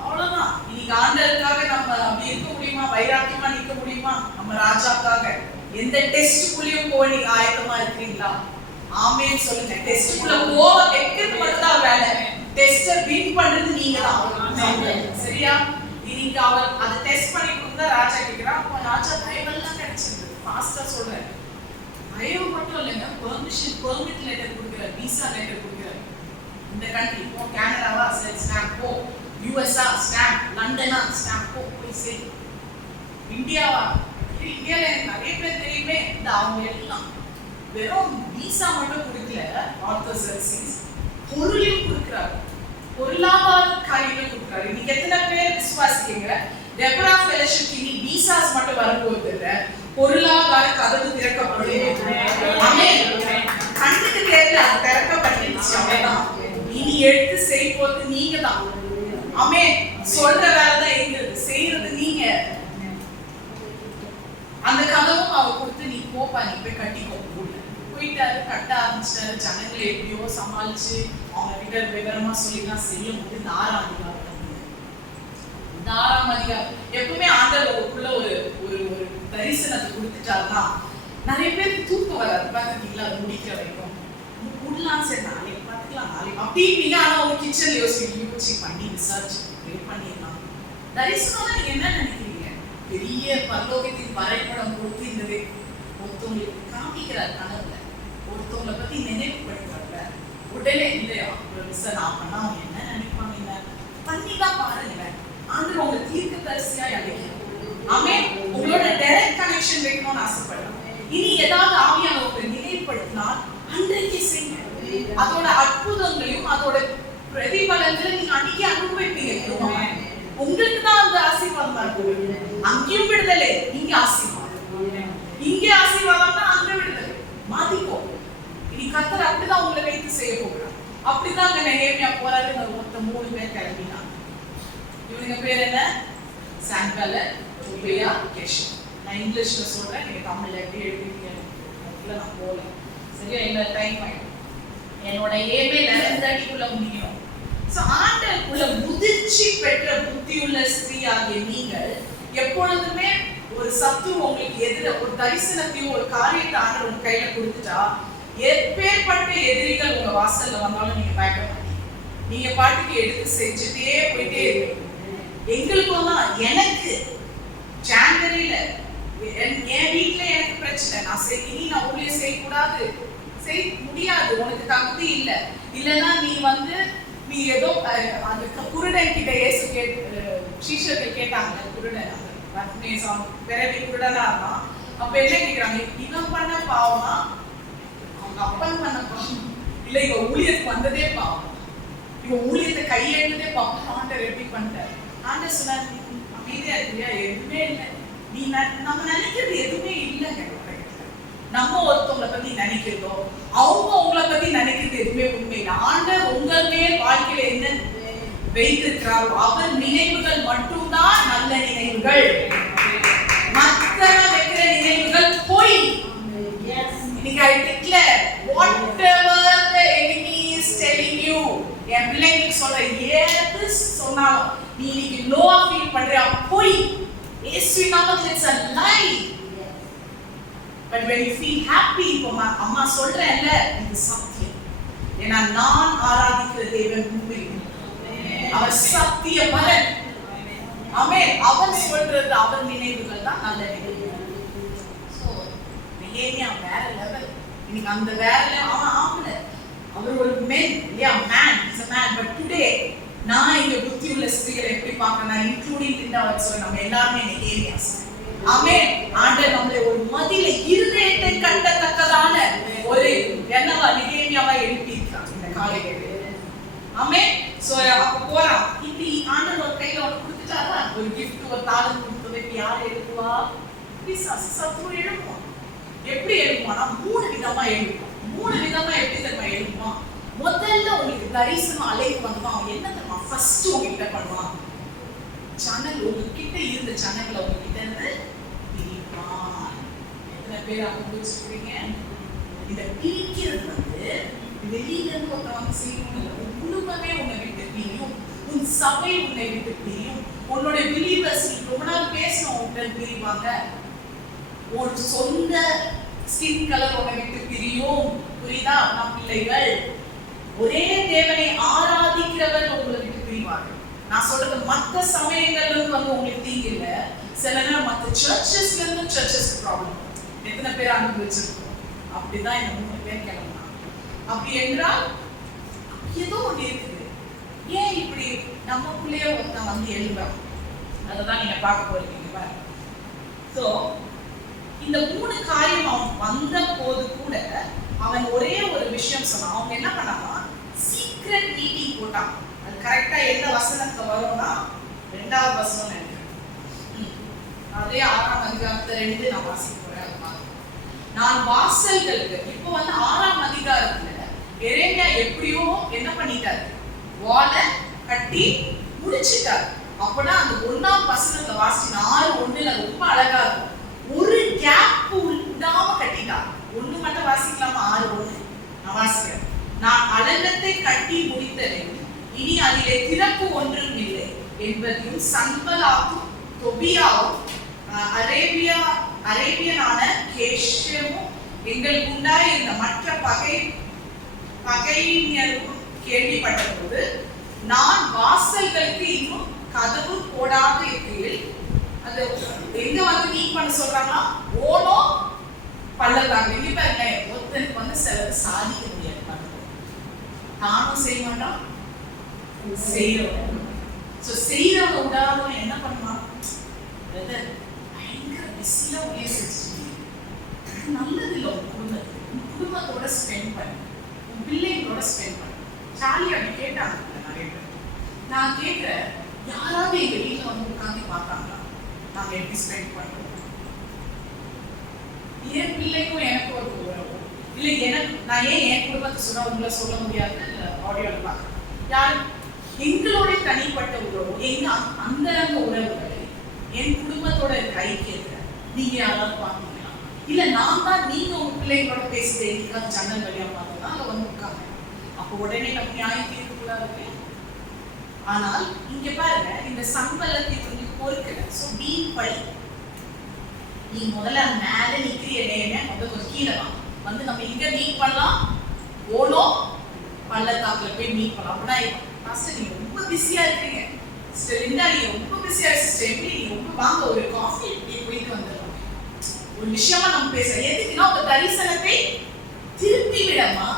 அவ்வளவுதான். இன்னைக்கு ஆண்டவருக்காக நம்ம அப்படி இருக்க முடியுமா, வைராக்கியமா நிற்க முடியுமா? நம்ம ராஜாக்காக எந்த டெஸ்டுக்குள்ளேயும் போக நீங்க ஆயத்தமா இருக்கிறீங்களா? ஆமென் சொல்லுங்க. டெஸ்டுக்குள்ள போக வைக்கிறது மட்டும் தான் வேலை, டெஸ்ட வின் பண்றது நீங்க தான். சரியா? இன்னைக்கு அவர் அதை டெஸ்ட் பண்ணி கொடுத்தா ராஜா கேட்கிறான். அப்போ ராஜா தயவெல்லாம் கிடைச்சிருக்கு. ஃபாஸ்டா சொல்றேன், தயவு மட்டும் இல்லைங்க, பெர்மிட் லெட்டர் கொடுக்குறாரு, விசா லெட்டர் கொடுக்குறாரு. இந்த கண்ட்ரி போ, கனடாவா ஸ்டாம்ப் போ, யுஎஸ்ஆ ஸ்டாம்ப், லண்டனா ஸ்டாம்ப் போ, போய் சரி. இந்தியாவா, இந்தியால எனக்கு நிறைய பேர் தெரியுமே, இந்த அவங்க எல்லாம் வெறும் விசா மட்டும் கொடுக்கல, ஆர்த்தோசர்சிஸ் பொருளையும் கொடுக்குறாரு, பொருளாதார காரியங்கள் கொடுக்குறாரு. இன்னைக்கு எத்தனை பேர் விசுவாசிக்கீங்க? டெபரா ஃபெலோஷிப் இனி விசாஸ் மட்டும் வரப்போகுது இல்ல, பொருளாதார கதவு திறக்கப்படுது. ஆமென். கண்ணுக்கு தெரியல, அது திறக்கப்பட்டுச்சு. அவ்வளவுதான். இனி எடுத்து செய்வது நீங்க தான். ஆமென். சொல்ற வேலை தான் எங்களுக்கு, செய்யறது நீங்க. அந்த கதவும் அவர் கொடுத்து நீ போப்பா, நீ போய் கட்டிக்கோ. போயிட்டாரு, கட்ட ஆரம்பிச்சிட்டாரு. ஜனங்களை எப்படியோ சமாளிச்சு அவங்க கிட்ட விவரமா சொல்லிலாம் செய்யும் போது இந்த 6ஆம் அதிகாரம். இந்த 6ஆம் அதிகாரம் எப்பவுமே ஆண்டவருக்குள்ள ஒரு ஒரு ஒரு தரிசனத்தை கொடுத்துட்டாருன்னா நிறைய பேருக்கு தூக்கம் வராது. பார்த்துட்டீங்களா? அது முடிக்கிற வரைக்கும் உடலாம், சரி நாளைக்கு பார்த்துக்கலாம், நாளைக்கு அப்படிங்க. ஆனா உங்க கிச்சன்ல யோசிச்சு பண்ணி ரிசர்ச் பண்ணிடலாம். தரிசனம் நீங்க என்ன நினைக்கிறீங்க? பெரிய பரலோகத்தின் வரைபடம் கொடுத்து இந்த ஒருத்தவங்களுக்கு காமிக்கிறார் கனவுல, ஒருத்தவங்களை பத்தி நினைவுபடுத்துறாங்க. உடனே இல்லையா ஒரு விஷயம் நான் பண்ணா அவங்க என்ன நினைப்பாங்க, பண்ணிதான் பாருங்க. ஆண்டவர் உங்க தீர்க்க தரிசியா அழைக்கிறோம். ஆமென். உங்களோட டைரக்ட் கனெக்ஷன் வைக்கணும்னு ஆசைப்படுறேன். இனி ஏதாவது ஆவியானவர்களை நினைவுபடுத்தினால் அன்றைக்கு செய்யுங்க. அதோட அற்புதங்களையும் அதோட பிரதிபலன்களை நீங்க அன்னைக்கு அனுபவிப்பீங்க. உங்களுக்கு தான் அந்த ஆசீர்வாதம் இருக்கும். அங்கேயும் விடுதலை, இங்க ஆசீர்வாதம். இங்க ஆசீர்வாதம்னா அங்க விடுதலை. மாத்திக்கோ. இனி கர்த்தர் அப்படிதான் உங்களை வைத்து செய்ய போகிறார். அப்படிதான் அங்க நெகேமியா போறாரு. மொத்தம் 3 பேர் கிளம்பினாங்க. இவங்க பேர் என்ன? சான்பல்லத், தொபியா, கெஷம். நான் இங்கிலீஷ்ல சொல்றேன், நீங்க தமிழ்ல எப்படி எழுதிருக்கீங்க நான் போல. சரியா? இந்த டைம் ஆயிடும். என்னோட ஏமே 11:30 முடியும். ஆண்டவருக்குள்ள முதிர்ச்சி பெற்ற புத்தியுள்ள ஸ்திரீ ஆகிய நீங்கள் எப்பொழுதுமே ஒரு சத்துரு உங்களுக்கு எதிர ஒரு தரிசனத்தையும் ஒரு காரியத்தை ஆண்டவர் உங்க கையில கொடுத்துட்டா, எப்பேற்பட்ட எதிரிகள் உங்க வாசல்ல வந்தாலும் நீங்க பயப்பட மாட்டீங்க. நீங்க பாட்டுக்கு எடுத்து செஞ்சுட்டே போயிட்டே இருக்கீங்க. எங்களுக்கும் தான், எனக்கு ஜான்வரியில என் வீட்டுல எனக்கு பிரச்சனை, நான் இனி நான் ஊழியம் செய்யக்கூடாது, செய்ய முடியாது, உனக்கு தகுதி இல்லை, இல்லைன்னா நீ ஏதோ அந்த குருடன் கிட்ட இயேசு சீஷர்கள் கேட்டாங்க. குருடன் பிறவி குருடனா இருந்தான். அப்ப என்ன கேட்கிறாங்க, இவன் பண்ண பாவமா அவங்க அப்பன் பண்ண பாவம் இல்ல இவன் ஊழியத்துக்கு வந்ததே பாவம், இவன் ஊழியத்தை கையெழுந்ததே பாவம். ஆண்டவர் எப்படி பண்ணிட்டார்? ஆண்டவர் சொன்னார், அமைதியா இருக்கியா, எதுவுமே இல்லை, நீ நம்ம நினைக்கிறது எதுவுமே இல்லைங்க. நம்ம ஒருத்தவங்களை பத்தி நினைக்கிறதோ அவங்க உங்களை பத்தி நினைக்கிறது எதுவுமே உண்மை இல்லை. ஆண்டவர் உங்கள் மேல் வாழ்க்கையில என்ன வைத்திருக்கிறாரோ அவர் நினைவுகள் மட்டும்தான் நல்ல நினைவுகள். மத்தவங்க வைக்கிற நினைவுகள் பொய். இன்னைக்கு I declare whatever the enemy is telling சொல்றேன், ஏது சொன்னாலும் நீ இன்னைக்கு லோவா ஃபீல் பண்றியா, போய் இயேசு நாமத்தில் it's a lie. But when you feel happy, அம்மா சொல்றேன்ல, இது சத்தியம். ஏன்னா நான் ஆராதிக்கிற தேவன் உண்மை, அவர் சத்திய பலன். ஆமென். அவர் சொல்றது, அவர் நினைவுகள் தான் நல்ல நினைவுகள். சோ நெகேமியா வேற லெவல். இன்னைக்கு அந்த வேற ஆமல அவர் ஒரு மேன் இல்லையா, man is a man. But today நான் இங்க புத்தி உள்ள ஸ்திரீகளை எப்படி பார்க்கறேன், இன்க்ளூடிங் லிண்டா வச்சு நம்ம எல்லாரும் நெகேமியாஸ். ஆமென். ஆண்டவர் நம்மளை ஒரு மதில இருதயத்தை கட்டத்தக்கதான ஒரு என்னவா நெகேமியாவா எழுப்பியிருக்கார் இந்த காலையில. ஆமென். சோ அப்ப போறான், இப்படி ஆண்டவர் ஒரு கையில ஒரு கொடுத்துட்டாரா, ஒரு gift, ஒரு தாளம் கொடுத்ததை யார் எழுப்புவா? பிசாசு, சத்துரு எழுப்புவான். எப்படி எழுப்புவானா, 3 விதமா எழுப்புவான். 3 விதமா எப்படி தெரியுமா எழுப்புவான்? முதல்ல உங்களுக்கு தரிசனம் அழைப்பு வந்தா அவன் என்ன தெரியுமா ஃபர்ஸ்ட் உங்ககிட்ட பண்ணுவான்? சேனல் உங்ககிட்ட இருந்த சேனல்ல உங்ககிட்ட இருந்து பிரிப்பான். எத்தனை பேர் அனுபவிச்சிருக்கீங்க? இதை பிரிக்கிறது வந்து வெளியில இருந்து ஒருத்தவங்க செய்யணும் இல்லை, உன் குடும்பமே உன்னை விட்டு பிரியும், உன் சபை உன்னை விட்டு பிரியும், உன்னோட பிலீவர்ஸ் ரொம்ப நாள் பேசணும் உன்கிட்ட பிரிவாங்க, ஒரு சொந்த ஸ்கின் கலர் உன்னை விட்டு பிரியும். புரியுதா? நம் பிள்ளைகள் ஒரே தேவனை ஆராதிக்கிறவர் உங்களை விட்டு பிரிவார்கள். நான் சொல்றது மற்ற சமயங்கள்ல இருந்து வந்து உங்களுக்கு தீங்கு இல்ல, சில நேரம் மற்ற சர்ச்சஸ்ல இருந்து சர்ச்சஸ்க்கு ப்ராப்ளம். எத்தனை பேர் அனுபவிச்சிருக்கோம்? அப்படிதான் இந்த 3 பேர் கிளம்புனாங்க. அப்படி என்றால் ஏதோ ஒன்று இருக்குது. ஏன் இப்படி நமக்குள்ளேயே ஒருத்தன் வந்து எழுதுறான்? அதான் நீங்க பார்க்க போறீங்க பாருங்க. சோ இந்த 3 காரியம் அவன் வந்த போது கூட அவன் ஒரே ஒரு விஷயம் சொன்னான். அவங்க என்ன பண்ணாங்க, சீக்ரெட் மீட்டிங் போட்டான். அது கரெக்டா எந்த வசனத்துல வரும்னா 2வது வசனம் நினைக்கிறேன். அதே 6ஆம் அதிகாரத்தை 2 நான் வாசிக்க போறேன். நான் வாசல்களுக்கு, இப்போ வந்து 6ஆம் அதிகாரத்துல எரேமியா எப்படியோ என்ன பண்ணிட்டாரு, வாலை கட்டி முடிச்சிட்டாரு. அப்பனா அந்த 1ஆம் வசனத்தை வாசி 6:1 ரொம்ப அழகா இருக்கும். ஒரு கேப் விடாம கட்டிட்டான். 1 மட்டும் வாசிக்கலாமா? 6:1 நான் வாசிக்கிறேன். நான் அலங்கத்தை கட்டி முடித்தேன், இனி அதிலே திறப்பு ஒன்றும் இல்லை என்பதையும் சன்பலாத்தும் தொபியாவும் அரேபியனான கேஷமும் எங்களுக்கு உண்டாயிருந்த மற்ற பகைஞரும் கேள்விப்பட்ட போது, நான் வாசல்களுக்கு இன்னும் கதவு போடாத இருக்கையில், அது எங்க வந்து நீட் பண்ண சொல்றாங்கன்னா ஓனோ பள்ளத்தாங்க. இங்க பாருங்க, ஒருத்தனுக்கு வந்து சிலது சாதிக்க முடியாது, நானும் செய்ய மாட்டான், செய்யறவன். சோ செய்யறவங்க விடாதவன் என்ன பண்ணுவான்? பயங்கர பிஸியா உடைய செஞ்சுட்டு நல்லது இல்லை. உன் குடும்பத்தோட ஸ்பெண்ட் பண்ணு, உன் பிள்ளைங்களோட ஸ்பெண்ட் பண்ணு. சாலி அப்படி கேட்டாங்க நிறைய பேர். நான் கேட்கிறேன், யாராவது எங்க வீட்டுல வந்து உட்காந்து பார்த்தாங்களா நாங்க எப்படி ஸ்பெண்ட் பண்றோம்? என் பிள்ளைக்கும் எனக்கும் ஒரு உறவு இல்லை. எனக்கு நான் ஏன் என் குடும்பத்தை சொன்னா உங்களை சொல்ல முடியாது? ஆடியோல பார்க்க யார் எங்களுடைய தனிப்பட்ட உறவு, எங்க அந்தரங்க உறவுகளை என் குடும்பத்தோட ஐக்கியத்தை நீங்க யாராவது பாத்தீங்களா? இல்ல நான் தான் நீங்க உங்க பிள்ளைங்களோட பேசுறது எங்கேயாவது ஜன்னல் வழியா பார்த்தா அங்க வந்து உட்காங்க. அப்போ உடனே நம்ம நியாயம் தீர்க்க கூடாது. ஆனால் இங்க பாருங்க, இந்த சம்பளத்தை உங்களுக்கு பொறுக்கல. சோ பீ பழி, நீ முதல்ல மேல நிக்கிறியே, முதல்ல ஒரு கீழே வந்து நம்ம இங்க மீட் பண்ணலாம், ஓனோ பள்ளத்தாக்குல போய் மீட் பண்ணலாம். அப்படின்னா ஃபர்ஸ்ட் நீங்க ரொம்ப பிஸியா இருக்கீங்க சிஸ்டர் லிண்டா, நீங்க ரொம்ப பிஸியா சிஸ்டர், எப்படி நீங்க ரொம்ப வாங்க ஒரு காஃபி போயிட்டு வந்துடலாம். ஒரு விஷயமா நம்ம பேசுறோம். எதுக்குன்னா உங்க தரிசனத்தை திருப்பி விடமா,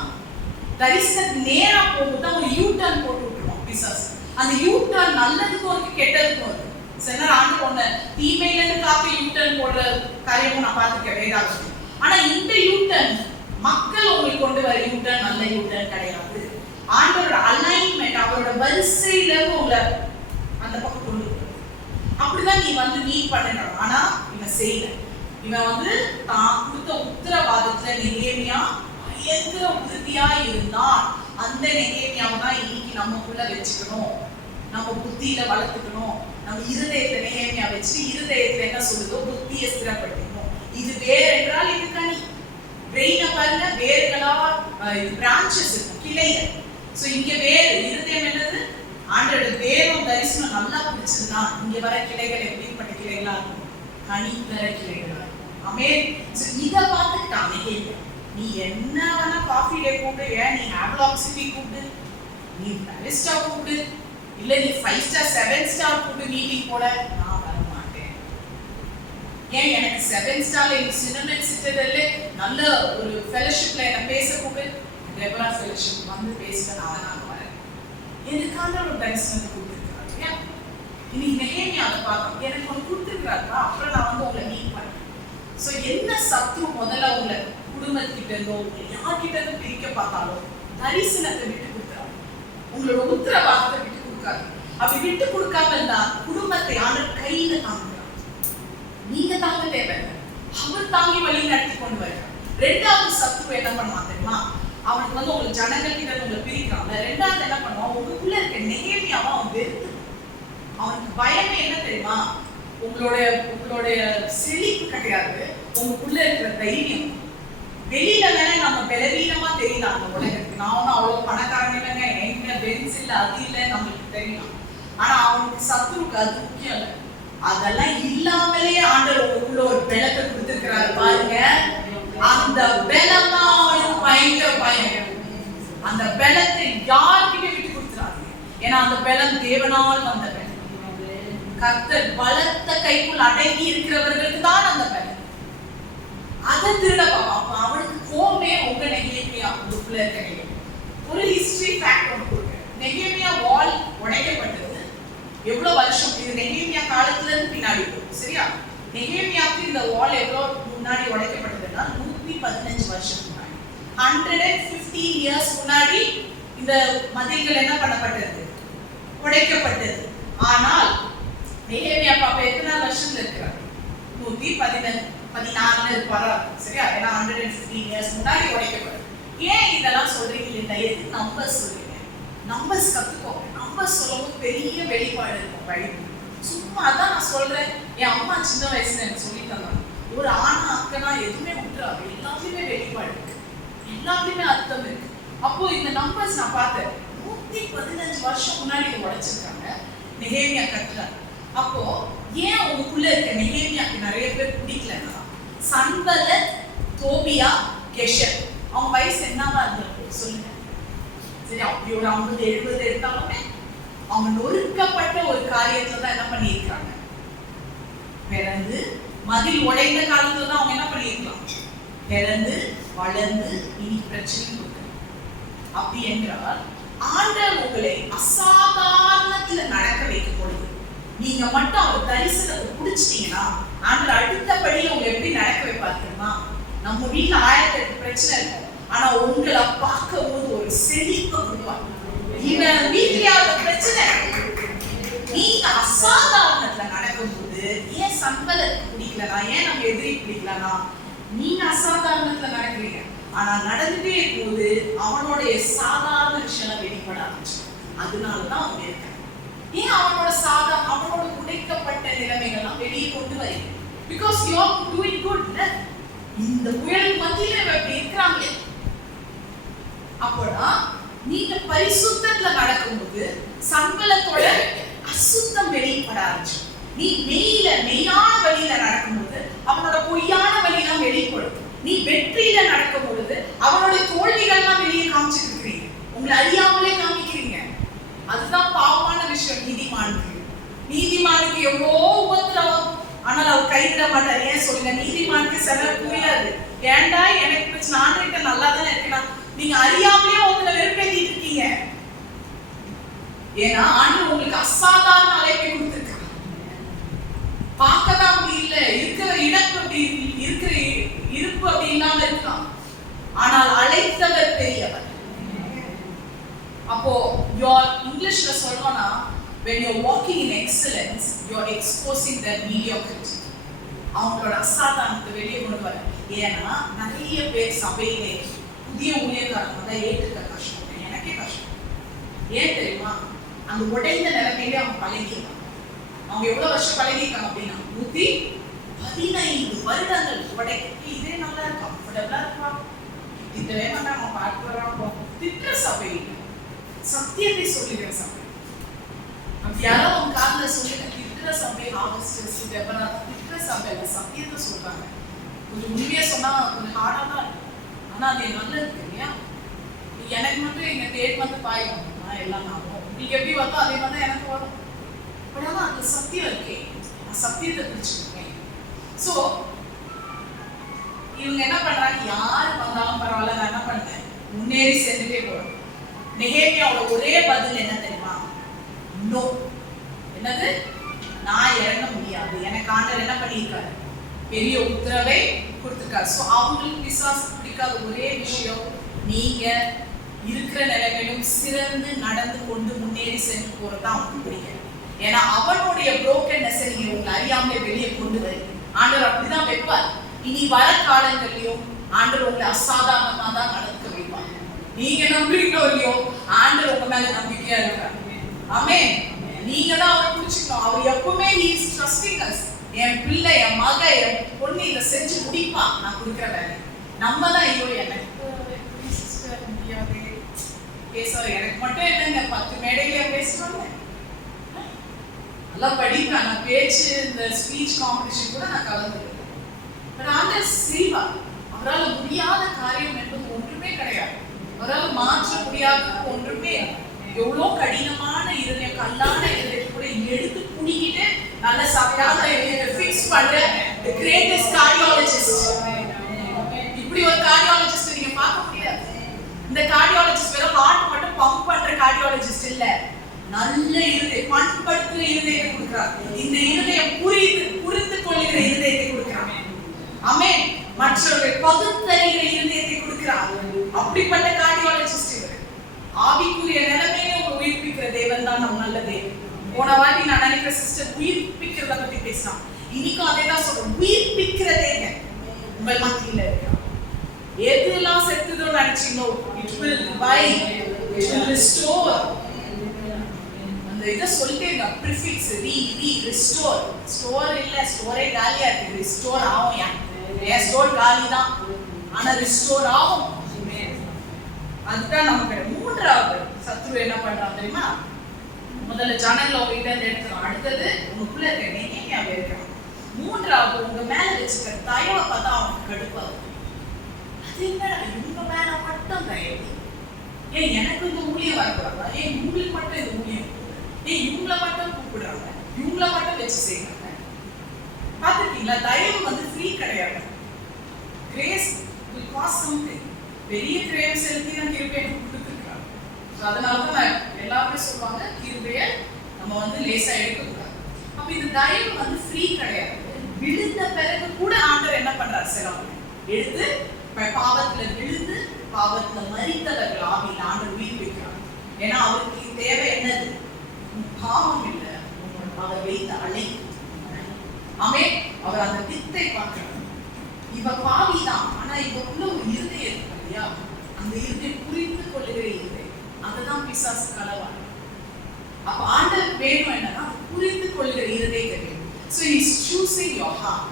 தரிசனத்துக்கு நேரா போகும்போது ஒரு யூ டர்ன் போட்டு விட்டுருவோம் பிசாசு. அந்த யூ டர்ன் நல்லதுக்கும் இருக்கு, கெட்டதுக்கும் இருக்கு. சில ஆண்டு ஒண்ணு தீமையில இருந்து காப்பி யூ டர்ன் போடுற காரியமும் நான் பார்த்துருக்கேன் வேதாகமத்தில். ஆனா இந்த யூ டர்ன் மக்கள் உங்களுக்கு கொண்டு வர யூ டர்ன் நல்ல யூ டர்ன் கிடையாது. ஆண்டவரோட அலைன்மெண்ட், அவரோட வரிசையில இருந்து உங்களை அந்த பக்கம் கொண்டு வரும். அப்படிதான் நீ வந்து மீட் பண்ணணும். ஆனா இவன் செய்யல. இவன் வந்து தான் கொடுத்த உத்தரவாதத்துல நெகேமியா பயங்கர உறுதியா இருந்தான். அந்த நெகேமியாவை தான் இன்னைக்கு நமக்குள்ள வச்சுக்கணும், நம்ம புத்தியில வளர்த்துக்கணும். நம்ம இருதயத்தை நெகேமியா வச்சு இருதயத்துல என்ன சொல்லுதோ புத்தியை ஸ்திரப்படுத்திக்கணும். இது வேர் என்றால் இது கனி. பிரெயினை பாருங்க, வேர்களா பிரான்சஸ் இருக்கும், கிளைகள். சோ இங்க வேறு இருதயம் என்னது? ஆண்டோட தேவம் தரிசனம் நல்லா பிடிச்சதுன்னா இங்க வர கிளைகள் எப்படிப்பட்ட கிளைகளா இருக்கும்? கனி தர கிளைகளா இருக்கும். ஆமென். இத பார்த்துட்டாங்க. நீ என்ன வேணா காஃபி டே கூப்பிடு, ஏன் நீ ஹேவ்லாக்ஸி கூப்பிடு, நீ பாரிஸ்டா கூப்பிடு, இல்ல நீ 5 ஸ்டார் 7 ஸ்டார் கூப்பிடு மீட்டிங் போட, நான் வர மாட்டேன். ஏன் எனக்கு 7 ஸ்டார்ல இந்த சினமன் சிட்டடல்ல நல்ல ஒரு ஃபெலோஷிப்ல என்ன பேச கூப்பிடு, ரெபரா ஃபெலோஷிப் வந்து பேச நான் வரேன். எனக்கான ஒரு தரிசனத்தை கொடுத்துருக்காரு. இன்னைக்கு நெகேமியாவை பார்த்தோம், எனக்கு ஒன்று கொடுத்துருக்காருப்பா, அப்புறம் நான் வந்து உங்களை மீட் பண்ணேன். ஸோ என்ன சத்ரு முதல்ல உங்களை குடும்பத்திட்ட இருந்தோ யார்கிட்ட இருந்து பிரிக்க பார்த்தாலும் தரிசனத்தை விட்டு கொடுக்குறாரு. உங்களோட உத்தரவாதத்தை விட்டு கொடுக்காது. அப்படி விட்டு கொடுக்காம இருந்தா குடும்பத்தை ஆண்டவர் கையில தாங்குறார். நீங்க தாங்க தேவை, அவர் தாங்கி வழி நடத்தி கொண்டு வருகிறார். ரெண்டாவது சத்ரு என்ன பண்ணுவான் தெரியுமா? அவனுக்கு வந்து உங்களுக்கு ஜனங்கள் கிட்ட உங்களை பிரிக்கிறாங்க. ரெண்டாவது என்ன பண்ணுவான்? உங்களுக்குள்ள இருக்க நெகேமியாவை அவன் வெறுத்து, அவனுக்கு பயமே என்ன தெரியுமா? உங்களுடைய செழிப்பு கிடையாது, உங்களுக்குள்ள இருக்கிற தைரியம். வெளியில வேணா நம்ம பலவீனமா தெரியலாம் அந்த உலகத்துக்கு. நான் ஒன்னும் அவ்வளவு பணக்காரன் இல்லைங்க, எங்க பென்ஸ் இல்ல அது இல்ல நம்மளுக்கு தெரியலாம். ஆனா அவனுக்கு சத்துருக்கு அது முக்கியம் இல்லை. அதெல்லாம் இல்லாமலே ஆண்டவர் உங்களுக்குள்ள ஒரு பலத்தை கொடுத்திருக்கிறாரு பாருங்க. அந்த பலம் தான் அவனுக்கு பயங்கர பயம். அந்த பலத்தை யாருக்கிட்ட விட்டு கொடுத்துறாரு. ஏன்னா அந்த பலம் தேவனால் வந்த பலம். கர்த்தர் பலத்த கைக்குள் அடங்கி இருக்கிறவர்களுக்கு தான் அந்த பலம். அதை திருட பாப்பா. அவனுக்கு கோமே உங்க நெகேமியா புக்ல இருக்க ஒரு ஹிஸ்டரி ஃபேக்ட் ஒன்று கொடுங்க. நெகேமியா வால் உடைக்கப்பட்டது எவ்வளவு வருஷம்? இது நெகேமியா காலத்துல இருந்து பின்னாடி போகும். சரியா? நெகேமியாவுக்கு இந்த வால் எவ்வளவு முன்னாடி உடைக்கப்பட்டதுன்னா 115 வருஷம் முன்னாடி, 115 இயர்ஸ் முன்னாடி இந்த மதில்கள் என்ன பண்ணப்பட்டது? உடைக்கப்பட்டது. ஆனால் நெகேமியா பாப்பா எத்தனை வருஷத்துல இருக்கிறார்? 114 இருப்பாரா? சரியா? ஏன்னா 115 இயர்ஸ் முன்னாடி உடைக்கப்பட்டது. ஏன் இதெல்லாம் சொல்றீங்க? இல்லை, எதுக்கு நம்பர்ஸ் சொல்றீங்க? நம்பர்ஸ் கத்துக்கோங்க. நம்பர்ஸ் சொல்லவும் பெரிய வெளிப்பாடு இருக்கும் பைபிள். சும்மா அதான் நான் சொல்றேன். என் அம்மா சின்ன வயசுல எனக்கு சொல்லி தந்தாங்க, ஒரு ஆணா அக்கனா எதுவுமே விட்டுறாது, எல்லாத்துலயுமே வெளிப்பாடு இருக்கு, எல்லாத்துலயுமே அர்த்தம் இருக்கு. அப்போ இந்த நம்பர்ஸ் நான் பார்த்தேன். 115 வருஷம் முன்னாடி உடைச்சிருக்காங்க, நெகேமியா கட்டுறாங்க. அப்போ ஏன் உங்களுக்குள்ள இருக்க நெகேமியாக்கு நிறைய பேர் பிடிக்கலன்னா, சன்பலத், தோபியா, கெஷர் அவங்க வயசு என்னவா இருந்திருக்கு சொல்லுங்க? சரி, அப்படி ஒரு 50-70 எடுத்தாலுமே அவங்க நொறுக்கப்பட்ட ஒரு காரியத்துல தான் என்ன பண்ணியிருக்காங்க? பிறந்து மதில் உடைந்த காலத்துல தான் அவங்க என்ன பண்ணியிருக்கலாம்? பிறந்து வளர்ந்து இனி பிரச்சனை கொடுக்க. அப்படி என்றால் ஆண்டவர் உங்களை அசாதாரணத்துல நடக்க வைக்க பொழுது நீங்க மட்டும் அவர் தரிசனத்தை பிடிச்சிட்டீங்கன்னா ஆண்டவர் அடுத்தபடியில உங்களை எப்படி நடக்க வைப்பார் தெரியுமா? நம்ம வீட்டுல 1008 பிரச்சனை இருக்கும், ஆனா உங்களை பார்க்கும் போது ஒரு செழிப்பை கொடுப்பாங்க. இவன் வீட்லயாவது பிரச்சனை, நீங்க அசாதாரணத்துல நடக்கும்போது ஏன் சம்பளத்துக்கு பிடிக்கலனா, ஏன் நம்ம எதிரி பிடிக்கலனா, நீங்க அசாதாரணத்துல நடக்கிறீங்க. ஆனா நடந்துட்டே இருக்கும்போது அவனுடைய சாதாரண விஷயம் வெளிப்பட ஆரம்பிச்சு. அதனாலதான் அவங்க இருக்காங்க. ஏன் அவனோட உடைக்கப்பட்ட நிலைமைகள்லாம் வெளியே கொண்டு வரீங்க? Because you are doing good. இந்த புயல் மத்தியில எப்படி இருக்கிறாங்க? அப்போனா நீங்க பரிசுத்தத்துல நடக்கும்போது சம்பளத்தோட அசுத்தம் வெளிப்பட ஆரம்பிச்சு. நீ மெய்யான வழியில நடக்கும்போது அவனோட பொய்யான வழியெல்லாம் வெளிப்படும். நீ வெற்றியில நடக்கும் பொழுது அவனுடைய தோல்விகள்லாம் வெளியே காமிச்சிட்டு இருக்கிறீங்க, உங்களை அறியாமலே காமிக்கிறீங்க. அதுதான் பாவமான விஷயம். நீதிமானுக்கு எவ்வளோ உபத்திரவம், ஆனால் அவர் கைவிட மாட்டார். ஏன் சொல்லுங்க? நீதிமானுக்கு செலவு புரியாது. ஏன்டா எனக்கு பிரச்சனை, ஆண்டுகிட்ட நல்லா தானே இருக்கணும். நீங்க அறியாமலே உங்களை வெறுப்பேத்திட்டு இருக்கீங்க. ஏன்னா ஆண்டு உங்களுக்கு அசாதாரண அழைப்பை கொடுத்திருக்காங்க. பார்க்கதான் அப்படி இல்லை, இருக்கிற இடம் அப்படி இருக்கிற இருப்பு அப்படி இல்லாம இருக்கலாம், ஆனால் அழைத்தவர் பெரியவர். அப்போ இங்கிலீஷ்ல சொல்லணும்னா, when you're walking in excellence, you're exposing their mediocrity. அவங்களோட அசாதாரணத்தை வெளியே கொண்டு வர. ஏன்னா நிறைய பேர் சபையிலே புதிய ஊழியக்காரங்க தான் ஏற்றுக்க கஷ்டம். எனக்கே கஷ்டம். ஏன் தெரியுமா? அந்த உடைந்த நிலைமையிலே அவங்க பழகிருக்காங்க. அவங்க எவ்வளவு வருஷம் பழகிருக்காங்க அப்படின்னா 115 வருடங்கள் உடைக்கு. இதே நல்லா இருக்கும், கம்ஃபர்டபுளா இருப்பாங்க, திட்டவே மாட்டாங்க, பார்த்து வராங்க. திட்ட சபை, சத்தியத்தை சொல்லுகிற சபை. யாரோ உங்க காதுல சொல்லுங்க, திட்டுற சபை ஹார்வெஸ்டர்ஸ் டெபரா திட்டுற சபையில சத்தியத்தை சொல்றாங்க. கொஞ்சம் உண்மையா சொன்னா கொஞ்சம் ஹார்டா தான் இருக்கும், ஆனா அது நல்லது இல்லையா? எனக்கு மட்டும் எங்க தேட் வந்து பாயும் எல்லாம் ஆகும், உங்களுக்கு எப்படி வருதோ அதே மாதிரி தான் எனக்கு வரும். பட் ஆனா அந்த சத்தியம் இருக்கே, நான் சத்தியத்தை பிடிச்சிருக்கேன். ஸோ இவங்க என்ன பண்றாங்க, யாரு வந்தாலும் பரவாயில்ல, நான் என்ன பண்ணேன், முன்னேறி சென்றுட்டே போறேன். நெகேமியாவோட ஒரே பதில் என்ன தெரியுமா? நோ. என்னது? நான் இறங்க முடியாது. எனக்கு ஆண்டவர் என்ன பண்ணியிருக்காரு, பெரிய உத்தரவை கொடுத்திருக்காரு. ஸோ அவங்களுக்கு பிசாசு பிடிக்காத ஒரே விஷயம், நீங்க இருக்கிற நிலைமையிலும் சிறந்து நடந்து கொண்டு முன்னேறி சென்று போறதா அவனுக்கு பிடிக்கும். ஏன்னா அவனுடைய புரோக்கன்னஸ் நீங்க உங்களை அறியாமலே வெளியே கொண்டு வருது. ஆண்டவர் அப்படிதான் வைப்பார். இனி வர காலங்களிலும் ஆண்டவர் உங்களை அசாதாரணமா தான் நடக்க வைப்பார். நீங்க நம்புறீங்களோ இல்லையோ, ஆண்டவர் உங்க மேல நம்பிக்கையா இருக்காரு. ஆமென். நீங்க தான் அவரை பிடிச்சிக்கணும். அவர் எப்பவுமே he is trusting us. என் பிள்ளை, என் மக, என் பொண்ணு இதை செஞ்சு முடிப்பா, நான் கொடுக்குற வேலை. நம்ம தான் ஐயோ எனக்கு சிஸ்டர் முடியாது பேசுவார், எனக்கு மட்டும் என்னங்க 10 மேடையில பேசுவாங்க, நல்லா படிப்பேன், நான் பேச்சு இந்த ஸ்பீச் காம்படிஷன் கூட நான் கலந்துருக்கேன். பட் ஆண்டவர் செய்வார். அவரால் முடியாத காரியம் என்பது ஒன்றுமே கிடையாது. அவரால் மாற்ற முடியாத ஒன்றுமே. எவ்வளோ கடினமான இருதயம், கல்லான இருதயத்தை கூட எடுத்து புடிக்கிட்டு நல்ல சமையாத இருதயத்தை ஃபிக்ஸ் பண்ற the greatest cardiologist. இப்படி ஒரு கார்டியாலஜிஸ்ட் நீங்க பார்க்க முடியாது. இந்த கார்டியாலஜிஸ்ட் வெறும் ஹார்ட் மட்டும் பம்ப் பண்ற கார்டியாலஜிஸ்ட் இல்ல, நல்ல இருதயம் பண்படுத்துற இருதயத்தை கொடுக்கிறார். இந்த இருதயம் புரிந்து கொள்ளுகிற இருதயத்தை கொடுக்கிறார். ஆமென். மற்றவர்கள் பகுத்தறிகிற இருதயத்தை கொடுக்கிறார். அப்படிப்பட்ட கார்டியாலஜிஸ்ட் இவர். ஆவிக்குரிய நிலைமையை உயிர்ப்பிக்கிற தேவன் தான் நம்ம நல்ல தேவன். போன வாட்டி நான் நினைக்கிற சிஸ்டர் உயிர்ப்பிக்கிறத பத்தி பேசினான். இன்னைக்கும் அதே தான் சொல்றேன், உயிர்ப்பிக்கிற தேவன் உங்கள் மத்தியில இருக்கிறார். எதெல்லாம் செத்துதோ நினைச்சீங்களோ, it will revive, it will restore. அந்த இதை சொல்லிட்டேங்க, ப்ரிஃபிக்ஸ் restore. ஸ்டோர் இல்ல, ஸ்டோரே காலியா இருக்கு, ரிஸ்டோர் ஆகும். ஏன் ஸ்டோர் காலி தான், ஆனா ரிஸ்டோர் ஆகும். அதுதான் நமக்கு. மூன்றாவது சத்ரு என்ன பண்றான் தெரியுமா? முதல்ல ஜனல்ல உங்ககிட்ட எடுத்துறான், அடுத்தது உங்களுக்குள்ள இருக்க நெகேமியாவை இருக்கிறான். மூன்றாவது உங்க மேல வச்சுக்கிற தயவை பார்த்தா அவனுக்கு கடுப்பாகும். அது என்ன, இவங்க மேல மட்டும் தயவு, ஏன் எனக்கு இந்த ஊழியம் வரக்கூடாதா, ஏன் இவங்களுக்கு மட்டும் இந்த ஊழியம், ஏன் இவங்களை மட்டும் கூப்பிடுறாங்க, இவங்களை மட்டும் வச்சு செய்யறாங்க. பார்த்துருக்கீங்களா? தயவு வந்து ஃப்ரீ கிடையாது. Grace will cost something. பெரிய கிரேம் செலுத்தி தான் கிருபையை கொடுத்துருக்காங்க. அதனால தான் எல்லாருமே சொல்லுவாங்க, கிருபையை நம்ம வந்து லேசா எடுக்கக்கூடாது. அப்ப இந்த தயவு வந்து ஃப்ரீ கிடையாது. விழுந்த பிறகு கூட ஆண்டவர் என்ன பண்றாரு, சிலவங்க எடுத்து பாவத்துல விழுந்து பாவத்துல மரித்தவர்கள் ஆவியில் ஆண்டவர் உயிர்ப்பிக்கிறார். ஏன்னா அவருக்கு தேவை என்னது, பாவம் இல்லை, அவர் வைத்த அலை. ஆமென். அவர் அந்த வித்தை பார்க்கிறார். இவ பாவிதான், ஆனா இவக்குள்ள ஒரு இருதயம் இருக்கு இல்லையா, அந்த இருதயம் புரிந்து கொள்ளுகிற இருதயம், அதுதான் பிசாசு கலவான். அப்ப ஆண்டவர் வேணும் என்னன்னா புரிந்து கொள்ளுகிற இருதயத்தை வேணும். So he is choosing your heart.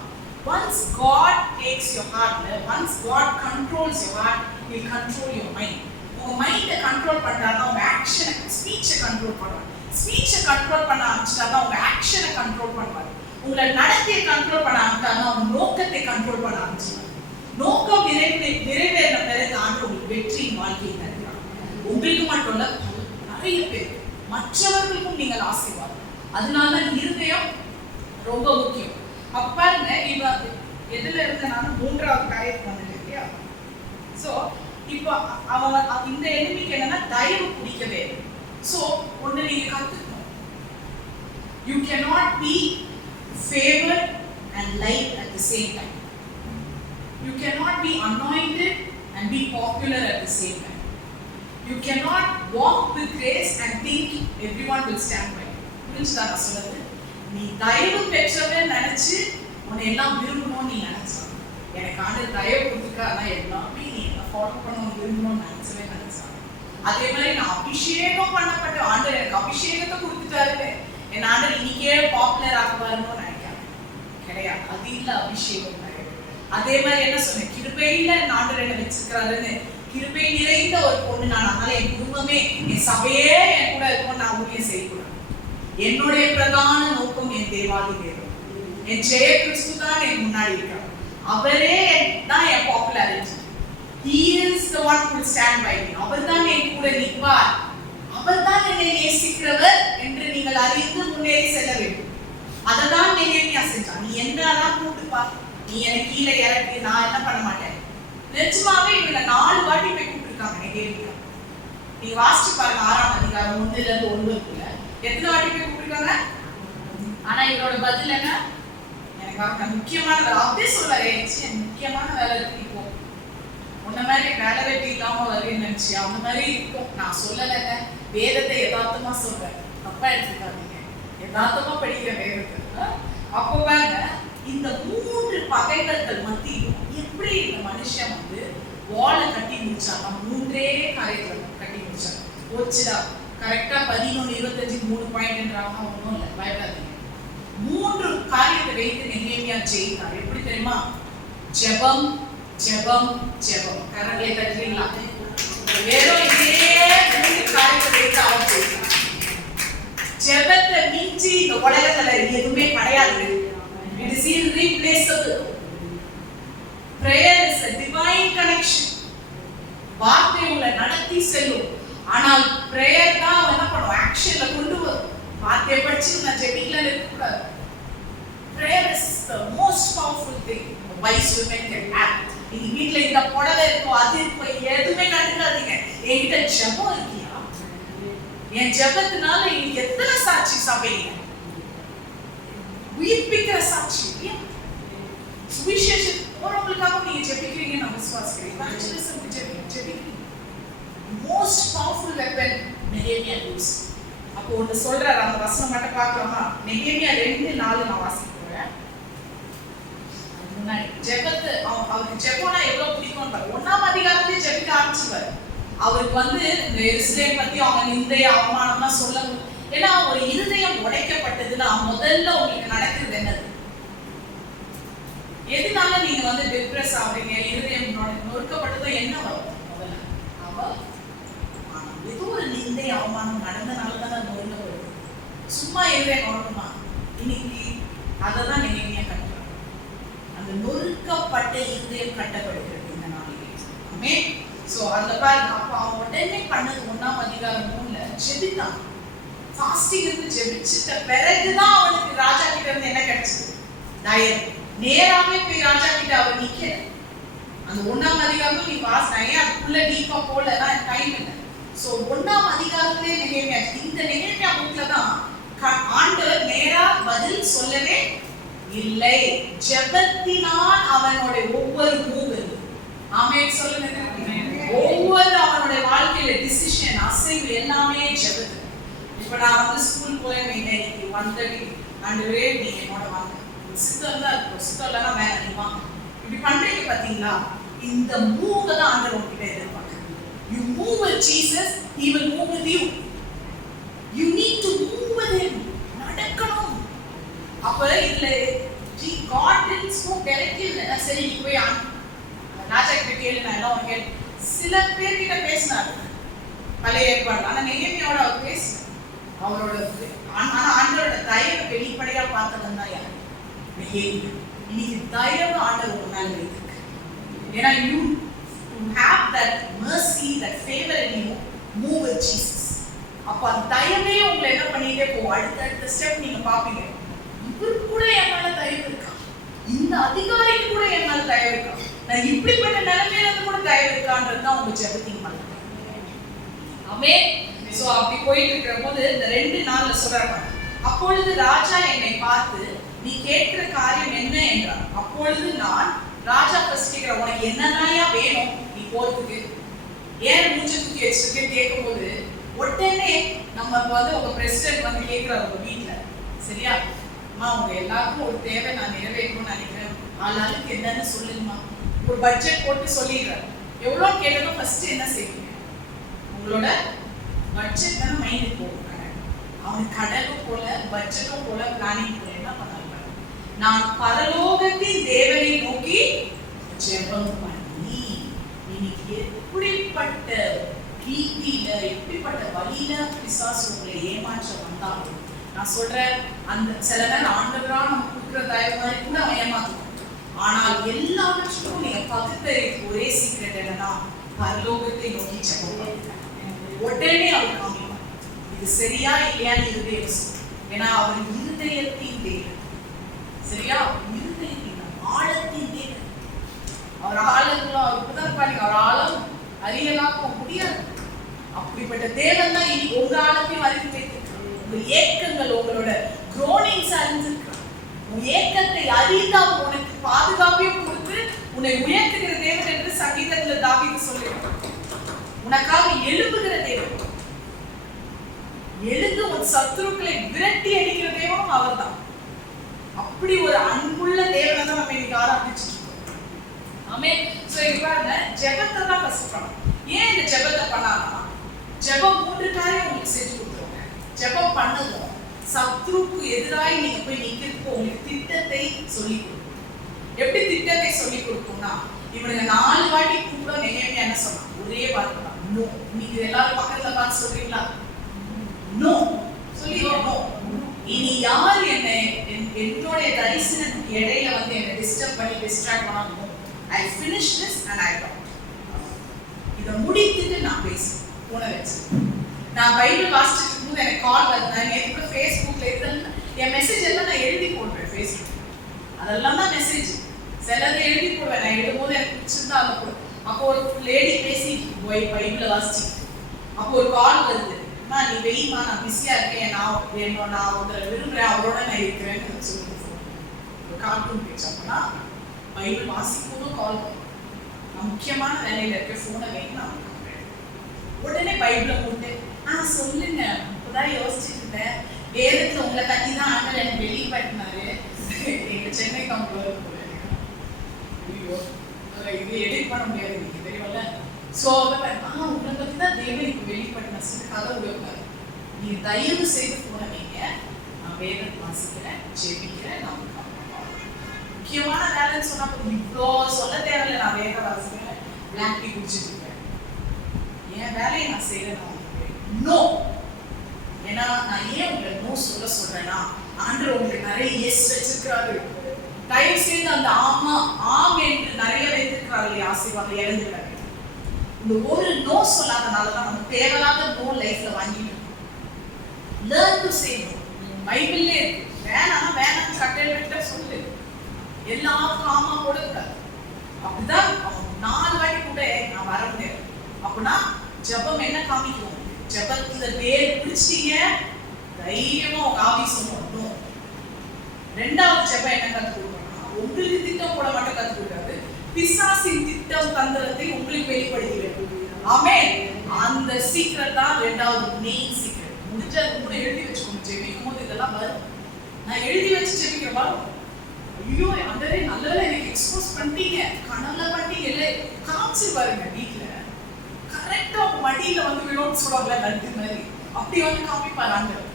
Once God takes your heart, once God controls your heart, he will control your mind. உங்க மைண்டை கண்ட்ரோல் பண்றாருன்னா உங்க ஆக்ஷனை, ஸ்பீச்சை கண்ட்ரோல் பண்ணுவார். ஸ்பீச்சை கண்ட்ரோல் பண்ண ஆரம்பிச்சிட்டாருன்னா உங்க ஆக்ஷனை கண்ட்ரோல் பண்ணுவார். உங்களை நடத்தையை கண்ட்ரோல் பண்ண ஆரம்பித்தாருன்னா உங்க நோக்கத்தை கண்ட்ரோல் பண்ண ஆரம்பிச்சிட்டார். நோக்கம் நிறைவேறின பிறகு ஆண்டு உங்களுக்கு வெற்றியின் வாழ்க்கையை தருகிறார். உங்களுக்கு மட்டும் இல்ல, நிறைய பேர் மற்றவர்களுக்கும் நீங்கள் ஆசீர்வாதம். அதனால இருதயம் ரொம்ப முக்கியம். அப்ப பாருங்க, இவ எதுல இருந்தனாலும் மூன்றாவது காரியத்துக்கு வந்துட்டு இல்லையா. சோ இப்போ அவன் இந்த எனிமிக்கு என்னன்னா தயவு பிடிக்கவே. சோ ஒண்ணு நீங்க கத்துக்கணும், you cannot be favored and light at the same time. You cannot be anointed and be popular at the same time. You cannot walk with grace and think everyone will stand by you. புரிஞ்சுதா நான் சொல்றது? நீ தயவு பெற்றவன் நினைச்சு உன்னை எல்லாம் விரும்பணும்னு நீ நினைச்சா, எனக்கு ஆண்டவர் தயவு கொடுத்துருக்காருன்னா எல்லாமே நீ என்ன ஃபாலோ பண்ணணும் விரும்பணும்னு நினைச்சா. அதே மாதிரி நான் அபிஷேகம் பண்ணப்பட்ட ஆண்டவர் எனக்கு அபிஷேகத்தை கொடுத்துட்டாரு, என் ஆண்டவர் இன்னைக்கே பாப்புலர் ஆகுவாருன்னு நினைக்காது, கிடையாது. அது இல்ல அபிஷேகம். அதே மாதிரி என்ன சொன்னேன், கிருபையில ஆண்டவர் என்ன வச்சிருக்கிறாருன்னு, கிருபை நிறைந்த ஒரு பொண்ணு நான், அதனால என் குடும்பமே என் சபையே என் கூட இருக்கும், நான் ஊழியம் செய்யக்கூடாது. என்னுடைய பிரதான நோக்கம் என் தேவாதி தேவன். என் ஜெய கிறிஸ்து தான் என் முன்னாடி இருக்கார். அவரே தான் என் popularity. He is the one who will stand by me. அவர் தான் என் கூட நிற்பார். அவர் தான் என்னை நேசிக்கிறவர் என்று நீங்கள் அறிந்து முன்னேறி செல்ல வேண்டும். அதை தான் நெகேமியா செஞ்சான். நீ என்னதான் கூட்டுப்பா, நீ எனக்கு கீழே இறக்கு, நான் என்ன பண்ண மாட்டேன். நிஜமாவே இவங்க 4 வாட்டி போய் கூப்பிட்டுருக்காங்க நெகேமியா. நீங்க வாசிச்சு பாருங்க 6ஆம் அதிகாரம் 1 ல இருந்து 9 எத்தனை வாட்டி போய் கூப்பிட்டுருக்காங்க. ஆனா இவரோட பதில் என்ன? எனக்கு முக்கியமான வேலை அப்படியே சொல்றாரு. முக்கியமான வேலை இருக்கு, இப்போ உன்ன மாதிரி வேலை வெட்டி இல்லாம வருவேன்னு நினைச்சு அந்த மாதிரி இருக்கும். நான் சொல்லலைங்க, வேதத்தை யதார்த்தமா சொல்றேன், தப்பா எடுத்துக்காதீங்க. யதார்த்தமா படிக்கிற வேதத்தை. அப்போ பாருங்க, இந்த 3 பகைகள் மத்தியும் எப்படி இந்த மனுஷன் வந்து வாழை கட்டி முடிச்சாங்க. 3 காரியத்துல கட்டி முடிச்சாங்க. போச்சுடா கரெக்டா 11:25 3 பாயிண்ட்ன்றாங்க. ஒன்றும் இல்லை, பயப்படாதீங்க. 3 காரியத்தை வைத்து நெகேமியா ஜெயித்தார். எப்படி தெரியுமா? ஜெபம் ஜெபம் ஜெபம். கரங்களை தட்டுறீங்களா? வெறும் இதே 3 காரியத்தை வைத்து அவர் ஜெயித்தார். ஜெபத்தை மிஞ்சி இந்த உலகத்துல எதுவுமே கிடையாது. It is irreplaceable. Prayer is a divine connection. வார்த்தை உங்களை நடத்தி செல்லும். ஆனால் பிரேயர் தான் என்ன பண்ணும்? ஆக்ஷன்ல கொண்டு வரும். வார்த்தையை படிச்சு நான் ஜெபிக்கலன்னு இருக்கக்கூடாது. Prayer is the most powerful thing a wise woman can have. நீங்க வீட்டுல இந்த புடவை இருக்கும், அது இருக்கும், எதுவுமே கண்டுக்காதீங்க. என்கிட்ட ஜெபம் இருக்கியா? என் ஜெபத்தினால இன்னைக்கு எத்தனை சாட்சி சபைங்க உயிர்ப்பிக்கிற சாட்சி. சுவிசேஷம் போறவங்களுக்காக நீங்க ஜெபிக்கிறீங்க, நான் விசுவாசிக்கிறேன். ஜெபிக்கிறீங்க. மோஸ்ட் பவர்ஃபுல் வெப்பன் நெகேமியா யூஸ். அப்போ ஒன்று சொல்றாரு, அந்த வசனம் மட்டும் பார்க்கலாமா? நெகேமியா 2:4 நான் வாசிக்கிறேன். முன்னாடி ஜெபத்து அவருக்கு ஜெபம்னா எவ்வளவு பிடிக்கும் பாரு. 1ஆம் அதிகாரத்திலே ஜெபிக்க ஆரம்பிச்சுவாரு. அவருக்கு வந்து இந்த எருசலேம் பத்தி அவங்க நிந்தை அவமானமா சொல்ல, ஏன்னா ஒரு இருதயம் உடைக்கப்பட்டதுன்னா முதல்ல உங்களுக்கு நடக்கிறது என்னது? எதனால நீங்க வந்து டிப்ரெஸ் ஆகுறீங்க, இருதயம் நொறுக்கப்பட்டதோ என்ன வரும்? முதல்ல ஏதோ ஒரு நிந்தை அவமானம் நடந்தனால தான் அது நொறுக்கப்படுது. சும்மா இருதயம் நொறுக்குமா? இன்னைக்கு அதை தான் நெகேமியா கட்டுறாங்க. அந்த நொறுக்கப்பட்ட இருதயம் கட்டப்படுகிறது இந்த நாளிலே. ஆமென். சோ அந்த பாருங்க, அப்ப அவன் உடனே பண்ணது 1ஆம் அதிகாரம் 3ல ஜெபித்தான். ஃபாஸ்டிங் இருந்து ஜெபிச்சிட்ட பிறகுதான் அவனுக்கு ராஜா கிட்ட இருந்து என்ன கிடைச்சது? தயவு. நேராவே போய் ராஜா கிட்ட அவர் நிக்கல. அந்த 1ஆம் அதிகாரம் நீ வாசினா அதுக்குள்ள டீப்பா போலனா டைம் இல்லை. சோ 1ஆம் அதிகாரத்திலே நெகேமியா, இந்த நெகேமியா புக்ல தான் ஆண்டவர் நேரா பதில் சொல்லவே இல்லை. ஜெபத்தினால் அவனோட ஒவ்வொரு மூவ், ஆமென் சொல்லுங்க, ஒவ்வொரு அவனுடைய வாழ்க்கையில டிசிஷன் அசைவு எல்லாமே ஜெபத்து. இப்ப நான் வந்து ஸ்கூல் போறேன், இன்னைக்கு 1:30 ஆண்டவரே நீங்க என்னோட வாங்க, சித்தம் தான் இருக்கும், சித்தம் இல்லைன்னா வேற நீ வாங்க, இப்படி பண்றீங்க பாத்தீங்களா? இந்த மூவ் தான் ஆண்டவர் உங்ககிட்ட எதிர்பார்க்க. You move with Jesus, he will move with you. You need to move with him. நடக்கணும். அப்ப இதுல God didn't speak directly. சரி நீ போய் ராஜா கிட்ட கேளு, நான் எல்லாம் கேளு. சில பேர் கிட்ட பேசினாரு பழைய ஏற்பாடு. ஆனா நெகேமியாவோட அவர் பேச, அவரோட ஆனா ஆண்டவரோட தயவை வெளிப்படையா பார்த்தது தான் யாரு? நெகேமியா. இன்னைக்கு தயவு ஆண்டவர் ஒரு மேல வைத்திருக்கு. ஏன்னா you to have that mercy, that favor in you, move with Jesus. அப்ப அந்த தயவே உங்களை என்ன பண்ணிட்டே போகும். அடுத்த ஸ்டெப் நீங்க பாப்பீங்க, இவரு கூட என் மேல தயவு இருக்கா, இந்த அதிகாரிக்கு கூட என் மேல தயவு இருக்கா, நான் இப்படிப்பட்ட நிலைமையில இருந்து கூட தயவு இருக்கான்றது தான் உங்க ஜெபத்தின் மலை. ஆமென். சோ அப்படி போயிட்டு இருக்கிற போது இந்த 2:4 சொல்றாங்க, அப்பொழுது ராஜா என்னை பார்த்து நீ கேட்கிற காரியம் என்ன என்றார். அப்பொழுது நான் ராஜா ஃபர்ஸ்ட் கேட்கிற, உனக்கு என்னன்னாயா வேணும் நீ போறதுக்கு, ஏன் மூஞ்ச தூக்கி வச்சிருக்கேன்னு கேட்கும்போது உடனே நம்ம வந்து உங்க பிரசிடென்ட் வந்து கேட்கிறாரு உங்க வீட்டுல, சரியா அம்மா உங்க எல்லாருக்கும் ஒரு தேவை நான் நிறைவேற்றணும்னு நினைக்கிறேன், ஆளாளுக்கு என்னன்னு சொல்லுங்கம்மா, ஒரு பட்ஜெட் போட்டு சொல்லிடுறாரு. எவ்வளோ கேட்டதும் ஃபர்ஸ்ட் என்ன செய்வீங்க? உங்களோட பட்ஜெட் தானே மைண்டுக்கு போகும். அவனுக்கு கடலும் போல பட்ஜெட்டும் போல பிளானிங் போல என்ன பண்ணாங்க, நான் பரலோகத்தின் தேவனை நோக்கி ஜெபம் பண்ணி, இன்னைக்கு எப்படிப்பட்ட பீதியில எப்படிப்பட்ட வழியில பிசாசு உங்களை ஏமாற்ற வந்தாலும் நான் சொல்றேன், அந்த சில நேரம் ஆண்டவரா நம்ம கொடுக்குற தயவு மாதிரி கூட அவன் ஏமாத்துவான். ஆனால் எல்லாவற்றுக்கும் நீங்க பகுத்தறிவு ஒரே சீக்கிரம் என்னன்னா, பரலோகத்தை நோக்கி ஜெபம் பண்ணுங்க. உடனே அவர் காமிப்பார் இது சரியா இல்லையான்னு இருதயம். ஏன்னா அவர் இருதயத்தின் தேவன். சரியா? இருதயத்தின் ஆழத்தின் தேவன். அவர் ஆழங்களும் அவருக்குதான் பாருங்க, அவர் ஆழம் அறியலாக்க முடியாது. அப்படிப்பட்ட தேவன் தான் இனி உங்க ஆழத்தையும் அறிந்து வைத்திருக்கிறார். உங்க ஏக்கங்கள், உங்களோட குரோனிங்ஸ் அறிந்திருக்கிறார். உன் ஏக்கத்தை அறிந்து அவர் உனக்கு பாதுகாப்பையும் கொடுத்து உன்னை உயர்த்துகிற தேவன் என்று சங்கீதத்துல தாவீது சொல்லுகிறார். உனக்காக எழுப்புகிற தேவன், எழுந்து உன் சத்துருக்களை விரட்டி அடிக்கிற தேவனும் அவர் தான். அப்படி ஒரு அன்புள்ள தேவனை தான் நம்ம இன்னைக்கு ஆராதிச்சுட்டு இருக்கோம். ஆமென். சோ இவங்க ஜெபத்தை தான் ஃபர்ஸ்ட் பண்ணணும். ஏன் இந்த ஜெபத்தை பண்ணானா, ஜெபம் 3 காரியம் உங்களுக்கு செஞ்சு கொடுத்துருவாங்க. ஜெபம் பண்ணதும் சத்ருக்கு எதிராக நீங்க போய் நிக்கிறதுக்கு உங்களுக்கு திட்டத்தை சொல்லி கொடுக்கும். எப்படி திட்டத்தை சொல்லி கொடுக்கும்னா, இவனுங்க 4 வாட்டி கூப்பிட நெகேமியா என்ன சொன்னான்? ஒரே வார்த்தை தான், நோ. நீங்க எல்லாரும் பக்கத்துல பார்த்து சொல்றீங்களா? நோ. சொல்லிடுங்க, நோ. இனி யார் என்னோட தரிசனத்துக்கு இடையில வந்து என்ன டிஸ்டர்ப் பண்ணி டிஸ்ட்ராக்ட் பண்ணாலும், ஐ finish this and I don't. இதை முடித்துட்டு நான் பேசுறேன். போன வச்சு நான் பைபிள் வாசிச்சுட்டு இருக்கும்போது எனக்கு கால் வருது. நான் நேற்று ஃபேஸ்புக்ல இதெல்லாம் என் மெசேஜ் எல்லாம் நான் எழுதி போடுவேன். ஃபேஸ்புக் அதெல்லாம் தான் மெசேஜ். சிலதை எழுதி போடுவேன். நான் எழுதும்போது எனக்கு பிடிச்சிருந்தா அதை போடுவேன். அப்போ ஒரு லேடி பேசிட்டு போய் பைபிளை வாசிச்சுட்டு, அப்போ ஒரு கால் வருது. நீ வெயிமா, நான் பிஸியா இருக்கேன், நான் உங்களை விரும்புறேன், அவரோட நான் இருக்கிறேன்னு சொல்லிட்டு ஒரு கார்ட்டூன் பேச்சு. அப்பனா பைபிள் வாசிக்கணும் கால் பண்ணும். நான் முக்கியமான வேலையில இருக்க, போனை வைங்க, நான் உடனே பைபிளை போட்டு சொல்லுங்க. இப்பதான் யோசிச்சுட்டு இருந்தேன், வேதத்துல உங்களை பத்தி தான் ஆண்டவர் எனக்கு வெளிப்படுத்தினாரு. எங்க சென்னை கம்பெனி இது எடிட் பண்ண முடியாது, நீங்க தெரியும்ல. சோ உங்களை பத்தி தான் தேவன் இப்ப வெளிப்படுத்தின கதை உருவாரு. நீங்க தயவு செய்து போன வைங்க, நான் வேதத்தை வாசிக்கிறேன், ஜெபிக்கிறேன். நான் முக்கியமான வேலைன்னு சொன்னா இவ்வளோ சொல்ல தேவையில்லை. நான் வேத வாசிக்கிறேன், பிளாக் டீ குடிச்சிட்டு இருக்கேன், என் வேலையை நான் செய்யறேன். நோ. ஏன்னா நான் ஏன் உங்களை நோ சொல்றேன்னா, ஆண்டவர் உங்களுக்கு நிறைய எஸ் வச்சிருக்கிறாரு. தயவு செய்து அந்த ஆமா ஆம் என்று நிறைய வைத்திருக்கிறாரு. ஆசீர்வாதம் இழந்துக்கிறாரு. இந்த ஒரு நோ சொல்லாதனாலதான் நம்ம தேவையில்லாத நோ லைஃப்ல வாங்கிட்டு லேர்ன் டு சே நோ. பைபிள்லே இருக்கு, வேணாம் வேணாம் கட்டளை சொல்லு, எல்லாருக்கும் ஆமா போட கூடாது. அப்படிதான் 4 வாட்டி கூட நான் வர முடியாது. அப்படின்னா ஜெபம் என்ன காமிக்கும்? ஜெபத்துல வேர் பிடிச்சிட்டீங்க, தைரியமா உங்க ஆபீஸ் சொல்லணும். 2வது ஜெபம் என்ன கத்து கொடுக்கணும்னா, உங்களுக்கு திட்டம் போட மட்டும் கத்து கொடுக்காது, பிசாசின் திட்டம் தந்திரத்தை உங்களுக்கு வெளிப்படுத்தி வேண்டும். ஆமென். அந்த சீக்ரெட் தான் 2வது மெயின் சீக்ரெட். முடிஞ்ச கூட எழுதி வச்சுக்கோங்க. ஜெபிக்கும் போது இதெல்லாம் வரும். நான் எழுதி வச்சு ஜெபிக்கிற வரும். ஐயோ ஆண்டவரே நல்லவேளை எனக்கு எக்ஸ்போஸ் பண்ணிட்டீங்க, கனவுல பண்ணிட்டீங்க, இல்லை காமிச்சு பாருங்க. வீட்டுல கரெக்டா மடியில வந்து விழுந்து சொல்லுவாங்கல்ல, நட்டு மாதிரி அப்படி வந்து காமிப்பாரு ஆண்டவர்.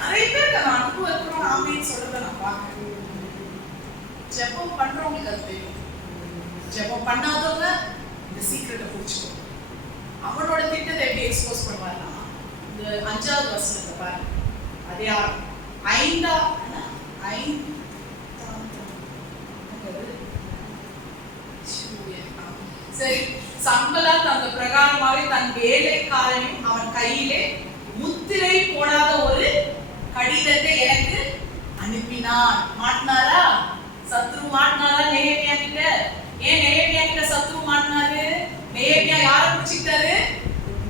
நிறைய பேருக்கு அந்த அனுபவம் இருக்கிறோம். ஆமைன்னு சொல்றதை நான் பார்க்கிறேன். ஜெபம் பண்றவங்களுக்கு அது தெரியும். ஜெபம் பண்ணாதவங்க இந்த சீக்ரெட்டை பிடிச்சிக்கோ. அவனோட திட்டத்தை எப்படி எக்ஸ்போஸ் பண்ணுவாருன்னா, இந்த 5வது வசனத்தை பாருங்க. அதே 5 சரி. சம்பளத் அந்த பிரகாரமாக தன் வேலைக்காரனையும் அவன் கையிலே முத்திரை போடாத ஒரு கடிதத்தை எனக்கு அனுப்பினார். மாட்டினாரா? சத்ரு மாட்டினாரா நெகேமியா கிட்ட? ஏன் நெகேமியா கிட்ட சத்ரு மாட்டினாரு? நெகேமியா யாரை பிடிச்சிட்டாரு?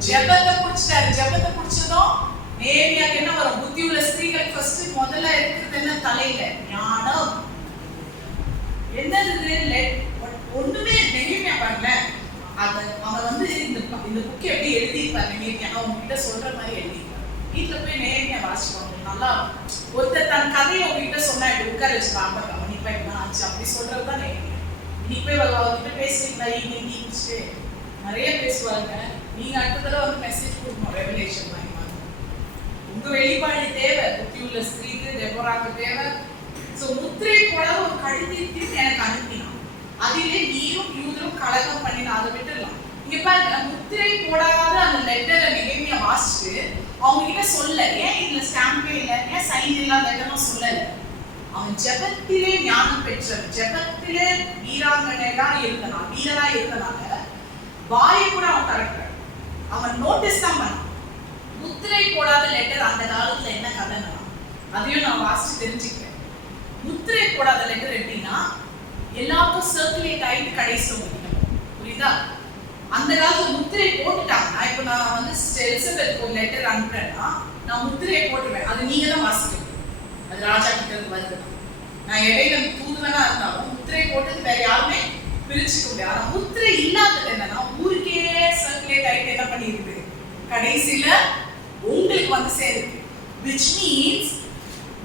ஜெபத்தை பிடிச்சிட்டாரு. ஜெபத்தை பிடிச்சதும் நெகேமியாக்கு என்ன வரும்? புத்தி உள்ள ஸ்திரீகள் ஃபர்ஸ்ட் முதல்ல இருக்கிறது என்ன? தலையில ஞானம். என்னது? ஒண்ணுமே நெகேமியா பண்ணல. அவன் வந்து இந்த புக் எப்படி எழுதியிருப்பாரு நெகேமியா? உங்ககிட்ட சொல்ற மாதிரி எழுதியிருப்பாரு. வீட்டுல போய் நெகேமியா வாசிப்பாங்க. நல்லா ஒருத்தர் தன் கதையை உங்ககிட்ட சொன்னா இப்படி உட்கார வச்சுப்பாங்க. அவன் இப்ப என்ன ஆச்சு அப்படி சொல்றதுதான் நெகேமியா. நீ போய் அவர்கிட்ட பேசுறீங்களா? ஈவினிங் டீ குடிச்சுட்டு நிறைய பேசுவாங்க. நீங்க அடுத்த தடவை வந்து மெசேஜ் கொடுக்கணும், ரெவலேஷன் மாதிரி. உங்க வெளிப்பாடு தேவை. புத்தி உள்ள ஸ்திரீக்கு டெபோராக்கு தேவை. சோ முத்திரை போடாத ஒரு கடிதத்தை எனக்கு அனுப்பினான். அதிலே நீரும் யூதரும் கலகம் பண்ணினா, அதை விட்டுடலாம். இங்க பாருங்க, முத்திரை போடாத அந்த லெட்டரை நெகேமியா வாசிச்சுட்டு அவங்க கிட்ட லெட்டர் சொல்ல. ஏன் இதுல ஸ்டாம்பே இல்ல, ஏன் சைன் இல்லாத லெட்டர்லாம் சொல்லல? அவன் ஜெபத்திலே ஞானம் பெற்றவன், ஜெபத்திலே வீராங்கனையா இருந்தான், வீரரா இருந்தனால வாயை கூட அவன் திறக்கிறான். அவன் நோட்டீஸ் தான் பண்ணான். முத்திரை போடாத லெட்டர் அந்த காலத்துல என்ன கதைன்னா, அதையும் நான் வாசிச்சு தெரிஞ்சுக்கிறேன். முத்திரை போடாத லெட்டர் எப்படின்னா எல்லாருக்கும் சர்க்குலேட் ஆயிட்டு கடைசியில் முடிக்கணும். புரியுதா? அந்த காலத்துல முத்திரை போட்டுட்டாங்கன்னா, இப்ப நான் வந்து எலிசபெத் ஒரு லெட்டர் அனுப்புறேன்னா நான் முத்திரையை போட்டுருவேன். அது நீங்க தான் வாசிக்கணும். அது ராஜா கிட்ட இருந்து வருது. நான் இடையில தூதுவனா இருந்தாலும் முத்திரை போட்டது வேற யாருமே பிரிச்சுக்க முடியாது. ஆனா முத்திரை இல்லாதது என்னன்னா ஊருக்கே சர்க்குலேட் ஆயிட்டு என்ன பண்ணிருக்கு, கடைசியில உங்களுக்கு வந்து சேருது. which means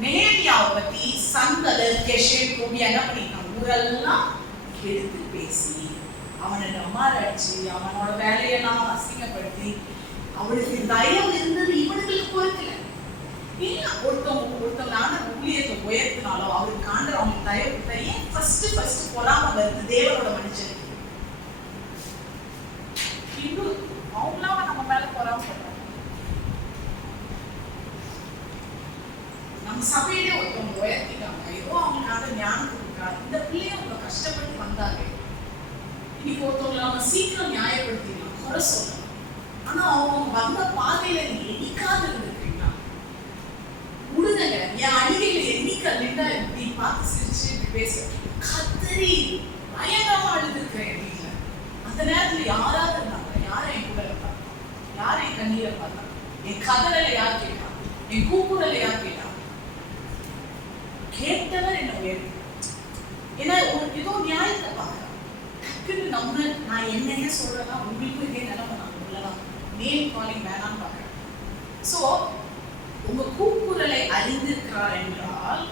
நெஹேமியாவை பத்தி சன்பலத், கெஷேம், தோபியா என்ன பண்ணிருக்காங்க, ஊரெல்லாம் எடுத்து பேசி அவனை டமார் அடிச்சு அவனோட வேலையெல்லாம் அசிங்கப்படுத்தி அவளுக்கு தயவு இருந்தது இவனுங்களுக்கு பொறுக்கல. இல்ல ஒருத்தவனான ஊழியத்தை உயர்த்தினாலோ அவருக்கு ஆண்டர் அவங்களுக்கு தயவு ஏன் ஃபர்ஸ்ட் பொறாம வருது தேவனோட மனுஷனுக்கு. இந்து அவங்களாம் நம்ம மேல பொறாமப்படுறாங்க. நம்ம சபையிலே ஒருத்தவங்க உயர்த்திட்டாங்க, ஏதோ அவங்களுக்காக ஞானத்துக்கு இருக்காரு, இந்த பிள்ளைய அவங்க கஷ்டப்பட்டு வந்தாங்க. இன்னைக்கு ஒருத்தவங்களை நம்ம சீக்கிரம் நியாயப்படுத்திடலாம், குறை சொல்லலாம். ஆனா அவங்க வந்த பாதையில என்னைக்காவது இருந்திருக்கீங்களா? உடுங்க என் அழுகையில என்னைக்கு நின்றா இப்படி பார்த்து சிரிச்சு இப்படி பேச கத்தரி பயங்கரமா அழுதுருக்கிறேன் வீட்டுல. அந்த நேரத்துல யாராவது இருந்தாங்க, யாரை என் கூட இருந்தாங்க, யாரை என் கண்ணீரை பார்த்தாங்க, என் கதறல யார் கேட்டாங்க, என் கூக்குரல யார் கேட்டாங்க? கேட்டவர் என்ன உயர்வு. ஏன்னா ஏதோ நியாயத்தை பார்க்க டக்குன்னு நம்ம நான் என்னைய சொல்றேன்னா உங்களுக்கும் இதே நிலைமை நான் உள்ளதான் நேம் காலிங் வேணான்னு பார்க்குறேன். ஸோ உங்க கூக்குரலை அறிந்திருக்கிறார் என்றால்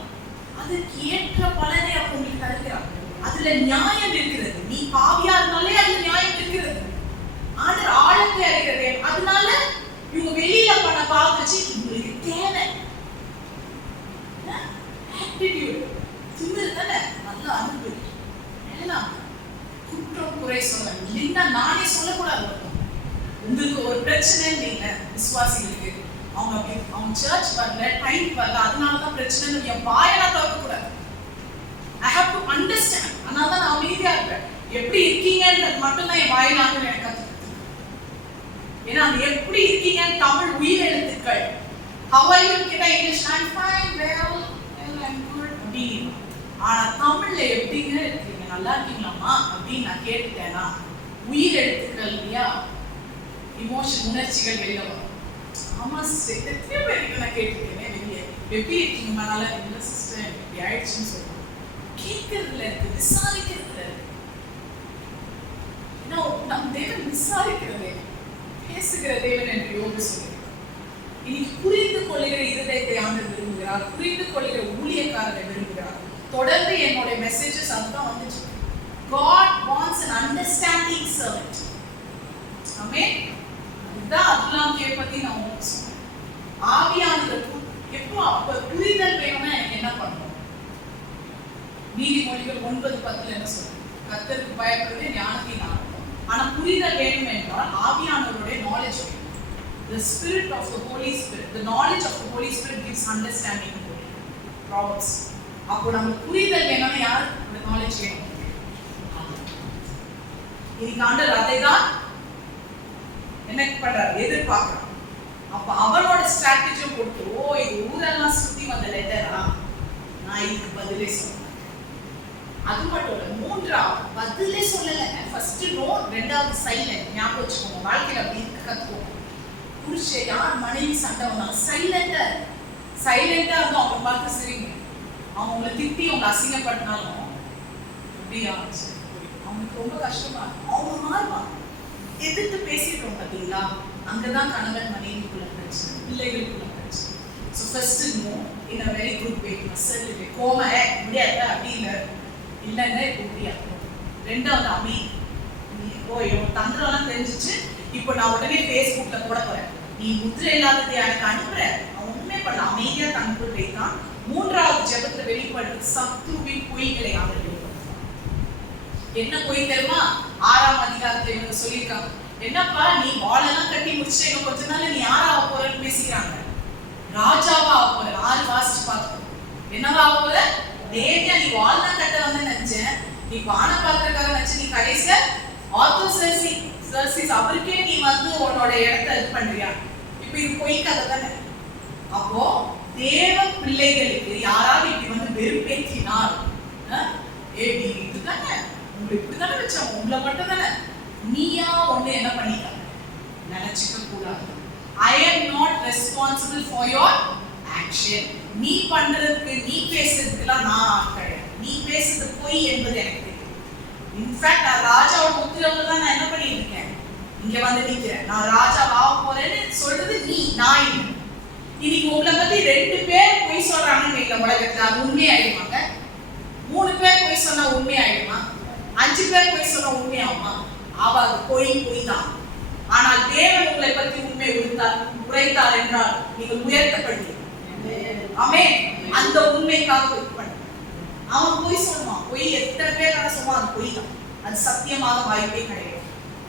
அதுக்கு ஏற்ற பலனை அப்ப உங்களுக்கு தருகிறார். அதுல நியாயம் இருக்கிறது. நீ பாவியா இருந்தாலே அதுல நியாயம் இருக்கிறது. ஆண்டவர் ஆழத்தை அறிகிறது. அதனால இவங்க வெளியில பண்ண பாவச்சு உங்களுக்கு தேவை ஆட்டிடியூட் திமிரு தானே நல்லா அனுபவி எல்லாம் குற்றம் குறை சொல்ல இல்லைன்னா நானே சொல்லக்கூடாது. உங்களுக்கு ஒரு பிரச்சனை இல்லைங்க விசுவாசிகளுக்கு, அவங்க சர்ச் வரல, டைம் வரல, அதனாலதான் பிரச்சனை என் வாயெல்லாம் தவிர்க்கக்கூடாது. I have to understand. அதனால தான் நான் அமைதியா இருப்பேன். எப்படி இருக்கீங்கன்றது மட்டும் தான் என் வாயிலாக எனக்கு கற்றுக்கிட்டு. ஏன்னா அது எப்படி இருக்கீங்கன்னு தமிழ் உயிர் எழுத்துக்கள். How are you கேட்டா English I'm fine, well, I'm good அப்படின்னு. ஆனா தமிழ்ல எப்படிங்க இருக்கீங்க, நல்லா இருக்கீங்களாமா அப்படின்னு நான் கேட்டுட்டேன்னா உயிர் எழுத்துக்கள் இல்லையா, இமோஷன் உணர்ச்சிகள் வெளியில வரும். ஆமா சிஸ்டர் எத்தனை பேருக்கு நான் கேட்டுருக்கேன் வெளியே எப்படி இருக்கீங்கம்மா, நல்லா இல்லை சிஸ்டர் இப்படி ஆயிடுச்சுன்னு சொல்லுவாங்க. கேட்கறதுல இருக்கு, விசாரிக்கிறதுல இருக்கு. ஏன்னா நம் தேவன் விசாரிக்கிறதே பேசுகிற தேவன் என்று யோகி சொல்லுகிறார். இன்னைக்கு புரிந்து கொள்ளுகிற இருதயத்தை ஆண்டவர் விரும்புகிறார், புரிந்து கொள்ளுகிற ஊழியக்காரரை விரும்புகிறார். தொடர்ந்து என்னுடைய மெசேஜஸ் அதுதான் வந்துச்சு. God wants an understanding servant. ஆமென். இதுதான் அல்லாஹ்வை பத்தி நான் உங்களுக்கு சொன்னேன். ஆவியானவர் எப்போ அப்ப புரிதல் வேணும்னா எனக்கு என்ன பண்ணணும்? நீதிமொழிகள் 9:10 என்ன சொல்லுது? கர்த்தருக்கு பயப்படுறது ஞானத்தின் ஆரம்பம். ஆனா புரிதல் வேணும் என்றால் ஆவியானவருடைய knowledge வேணும். The spirit of the Holy Spirit, the knowledge of the Holy Spirit gives understanding to it. Proverbs. அப்போ நமக்கு புரிதல் வேணும்னா யார் அந்த knowledge வேணும்? இன்னைக்கு ஆண்டவர் அதைதான் என்ன பண்றாரு, எதிர்பார்க்கிறார். அப்ப அவனோட ஸ்ட்ராட்டஜி போட்டு இது ஊரெல்லாம் சுத்தி வந்த லெட்டரா, நான் இதுக்கு பதிலே சொல்றேன். அது மட்டும் இல்ல, மூன்றாவது பதிலே சொல்லல. ஃபர்ஸ்ட் நோ, ரெண்டாவது சைலண்ட். ஞாபகம் வச்சுக்கோங்க, வாழ்க்கையில அப்படி இருக்க கத்துக்கோங்க. புருஷன் யார் மனைவி சண்டை வந்தாலும் சைலண்டா இருந்தோம். அவங்க பார்த்து சிரிங்க. அவங்க உங்களை திட்டி அவங்க அசிங்கப்பட்டினாலும் அப்படியா அவங்களுக்கு ரொம்ப கஷ்டமா இருக்கும். அவங்க மாறுவாங்க. எதிர்த்து பேசிட்டோம் பார்த்தீங்களா, அங்கதான் கணவன் மனைவிக்குள்ள பிரச்சனை, பிள்ளைகளுக்குள்ள பிரச்சனை. So first know in a very good way, மசல் கோம முடியாது அப்படி இல்லைன்னா இப்போ முடியாது. ரெண்டாவது அமைதி. இவன் தந்திரம்லாம் தெரிஞ்சிச்சு, இப்போ நான் உடனே ஃபேஸ்புக்ல போட போறேன், நீ முத்திரை இல்லாததை எனக்கு அனுப்புற, அவன் ஒண்ணுமே பண்ணல, அமைதியா தன்புள் வைத்தான். மூன்றாவது ஜெபத்துல வெளிப்படுறது சத்துருவின் பொய்களை அவர் வெளிப்படுத்துவார். என்ன பொய் தெரியுமா? 6ஆம் அதிகாரத்துல இவங்க சொல்லியிருக்காங்க, என்னப்பா நீ வாழெல்லாம் கட்டி முடிச்சு இன்னும் கொஞ்ச நாள் நீ யாராக போறன்னு பேசிக்கிறாங்க. ராஜாவா ஆக போற. 6 வாசிச்சு பார்த்தோம். என்னவா ஆக போற? தேவியா நீ வாழ்னா கட்ட வந்து நினைச்சேன், நீ பான பாத்திரக்கார நினைச்சு, நீ கடைசியா ஆத்தோசர்சிஸ் அவருக்கே நீ வந்து உன்னோட இடத்தை இது பண்றியா? இப்ப இது பொய் கதை தானே. அப்போ தேவ பிள்ளைகளுக்கு யாராவது இப்படி வந்து வெறுப்பேற்றினால், இதுதானே உங்களை இப்படிதானே வச்சோம், உங்களை மட்டும் தானே, நீயா ஒண்ணு என்ன பண்ணிட்ட நினைச்சுக்க கூடாது. I am not responsible for your action. நீ பண்றதுக்கு, நீ பேசுறதுக்குலாம் நான் கிடையாது. நீ பேசுறது பொய் என்பது எனக்கு தெரியும். இன்ஃபேக்ட் நான் ராஜாவோட உத்தரவுல தான் நான் என்ன பண்ணிட்டு இருக்கேன், இங்க வந்து நிக்கிறேன். நான் ராஜா ஆக போறேன்னு சொல்றது நீ, நான் இல்லை. இன்னைக்கு உங்களை பத்தி 2 பேர் பொய் சொல்றாங்கன்னு வைக்க உலகத்துல, அது உண்மையாயிடுவாங்க. 3 பேர் பொய் சொன்னா உண்மையாயிடுமா? 5 பேர் பொய் சொன்னா உண்மையாகுமா? ஆவாது. பொய் பொய் தான். ஆனால் தேவன் உங்களை பற்றி உண்மை உரைத்தார் என்றால் நீங்கள் உயர்த்தப்படுவீர்கள். ஆமென். அந்த உண்மைக்காக வெயிட் பண்ணு. அவன் பொய் சொல்லுவான். பொய் எத்தனை பேர் சொல்லுவான், அது பொய் தான். அது சத்தியமாக வாய்ப்பே கிடையாது.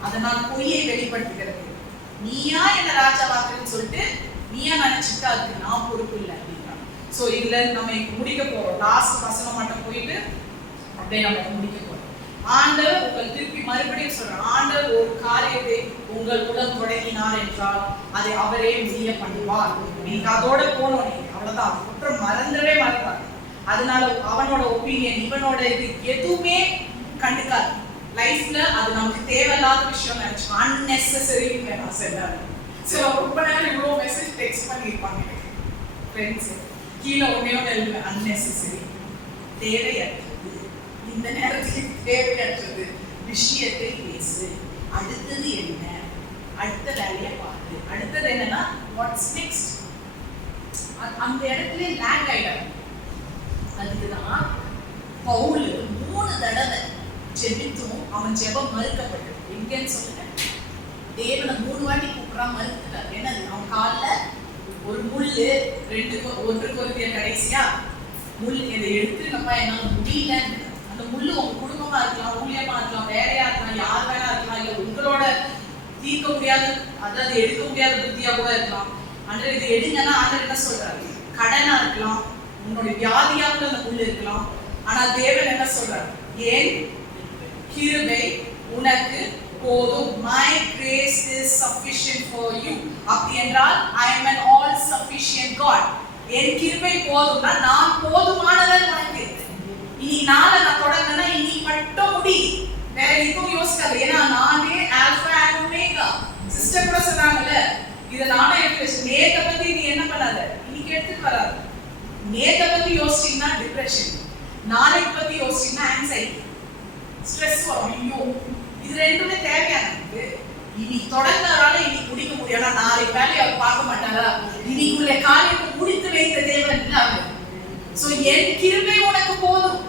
அதனால் பொய்யை வெளிப்படுத்துகிறது. நீயா என்ன ராஜாவாக்குன்னு சொல்லிட்டு நீயா நினைச்சிட்டு அதுக்கு நான் பொறுப்பு இல்லை அப்படின்னா. சோ இதுல நம்ம முடிக்க போறோம். லாஸ்ட் வசனம் மட்டும் போயிட்டு அப்படியே நம்ம முடிக்க போறோம். ஆண்டவர் உங்கள் திருப்பி மறுபடியும் சொல்றார், ஆண்டவர் ஒரு காரியத்தை உங்கள் உடன் தொடங்கினார் என்றால் அதை அவரே முடிய பண்ணுவார். நீங்க அதோட போனோம், நீங்க அவ்வளவுதான். குற்றம் மறந்தவே மறந்தார். அதனால அவனோட ஒப்பீனியன், இவனோட இது எதுவுமே கண்டுக்காது. லைஃப்ல அது நமக்கு தேவையில்லாத விஷயம் நினைச்சோம். அன்னெசரி நான் சொன்னாரு. சோ ரொம்ப நேரம் இவ்வளவு மெசேஜ் டெக்ஸ்ட் பண்ணிருப்பாங்க ஃப்ரெண்ட்ஸ். கீழே ஒன்னே ஒன்று அன்னெசரி, தேவையற்றது. இந்த நேரத்துக்கு தேவையற்றது விஷயத்தை பேசு. அடுத்தது என்ன, அடுத்த வேலையை பாரு. அடுத்தது என்னன்னா வாட்ஸ் நெக்ஸ்ட். அந்த இடத்துல லேக் ஆயிடும். அதுக்குதான் பவுல் 3 தடவை ஜெபித்தும் அவன் ஜெபம் மறுக்கப்பட்டது. எங்கன்னு சொல்லுங்க, தேவனை 3 வாட்டி கூப்பிடா மறுத்துட்டார். என்னது, அவன் காலில் ஒரு முள்ளு, 2 கொரிந்தியர் கடைசியா முள், இதை எடுத்துருங்கப்பா என்னால முடியல. அந்த முள்ளு உங்க குடும்பமா இருக்கலாம், ஊழியமா இருக்கலாம், வேலையா இருக்கலாம், யார் வேணா இருக்கலாம், இல்ல உங்களோட தீர்க்க முடியாத, அதாவது எடுக்க முடியாத புத்தியா கூட இருக்கலாம். ஆண்டவர் இதை எடுங்கன்னா ஆண்டவர் என்ன சொல்றாரு, கடனா இருக்கலாம், உன்னுடைய வியாதியா கூட அந்த முள்ளு இருக்கலாம். ஆனா தேவன் என்ன சொல்றாரு, என் கிருபை உனக்கு போதும். My grace is sufficient for you. அப்படி என்றால் I am an all sufficient God. என் கிருபை போதும்னா நான் போதுமானவன் உனக்கு. இனி நாளை நான் தொடங்கினா இனி மட்டும் முடி, வேற எதுவும் யோசிக்காது. ஏன்னா நானே ஆல்பா அண்ட் ஒமேகா. சிஸ்டர் கூட சொன்னாங்கல்ல, இதை நானே எடுத்து நேத்தை பத்தி நீ என்ன பண்ணாத, இன்னைக்கு எடுத்துட்டு வராது. நேத்தை பத்தி யோசிச்சீங்கன்னா டிப்ரெஷன், நாளைக்கு பத்தி யோசிச்சீங்கன்னா ஆங்ஸைட்டி, ஸ்ட்ரெஸ் வரும். ஐயோ இது ரெண்டுமே தேவையானது. இனி தொடங்கினால இன்னைக்கு முடிக்க முடியாது, நாளைக்கு வேலையை அவர் பார்க்க மாட்டாரா? இன்னைக்குள்ள காரியத்தை முடித்து வைத்த தேவன் இல்ல அவர். சோ என் கிருபை உனக்கு போதும்.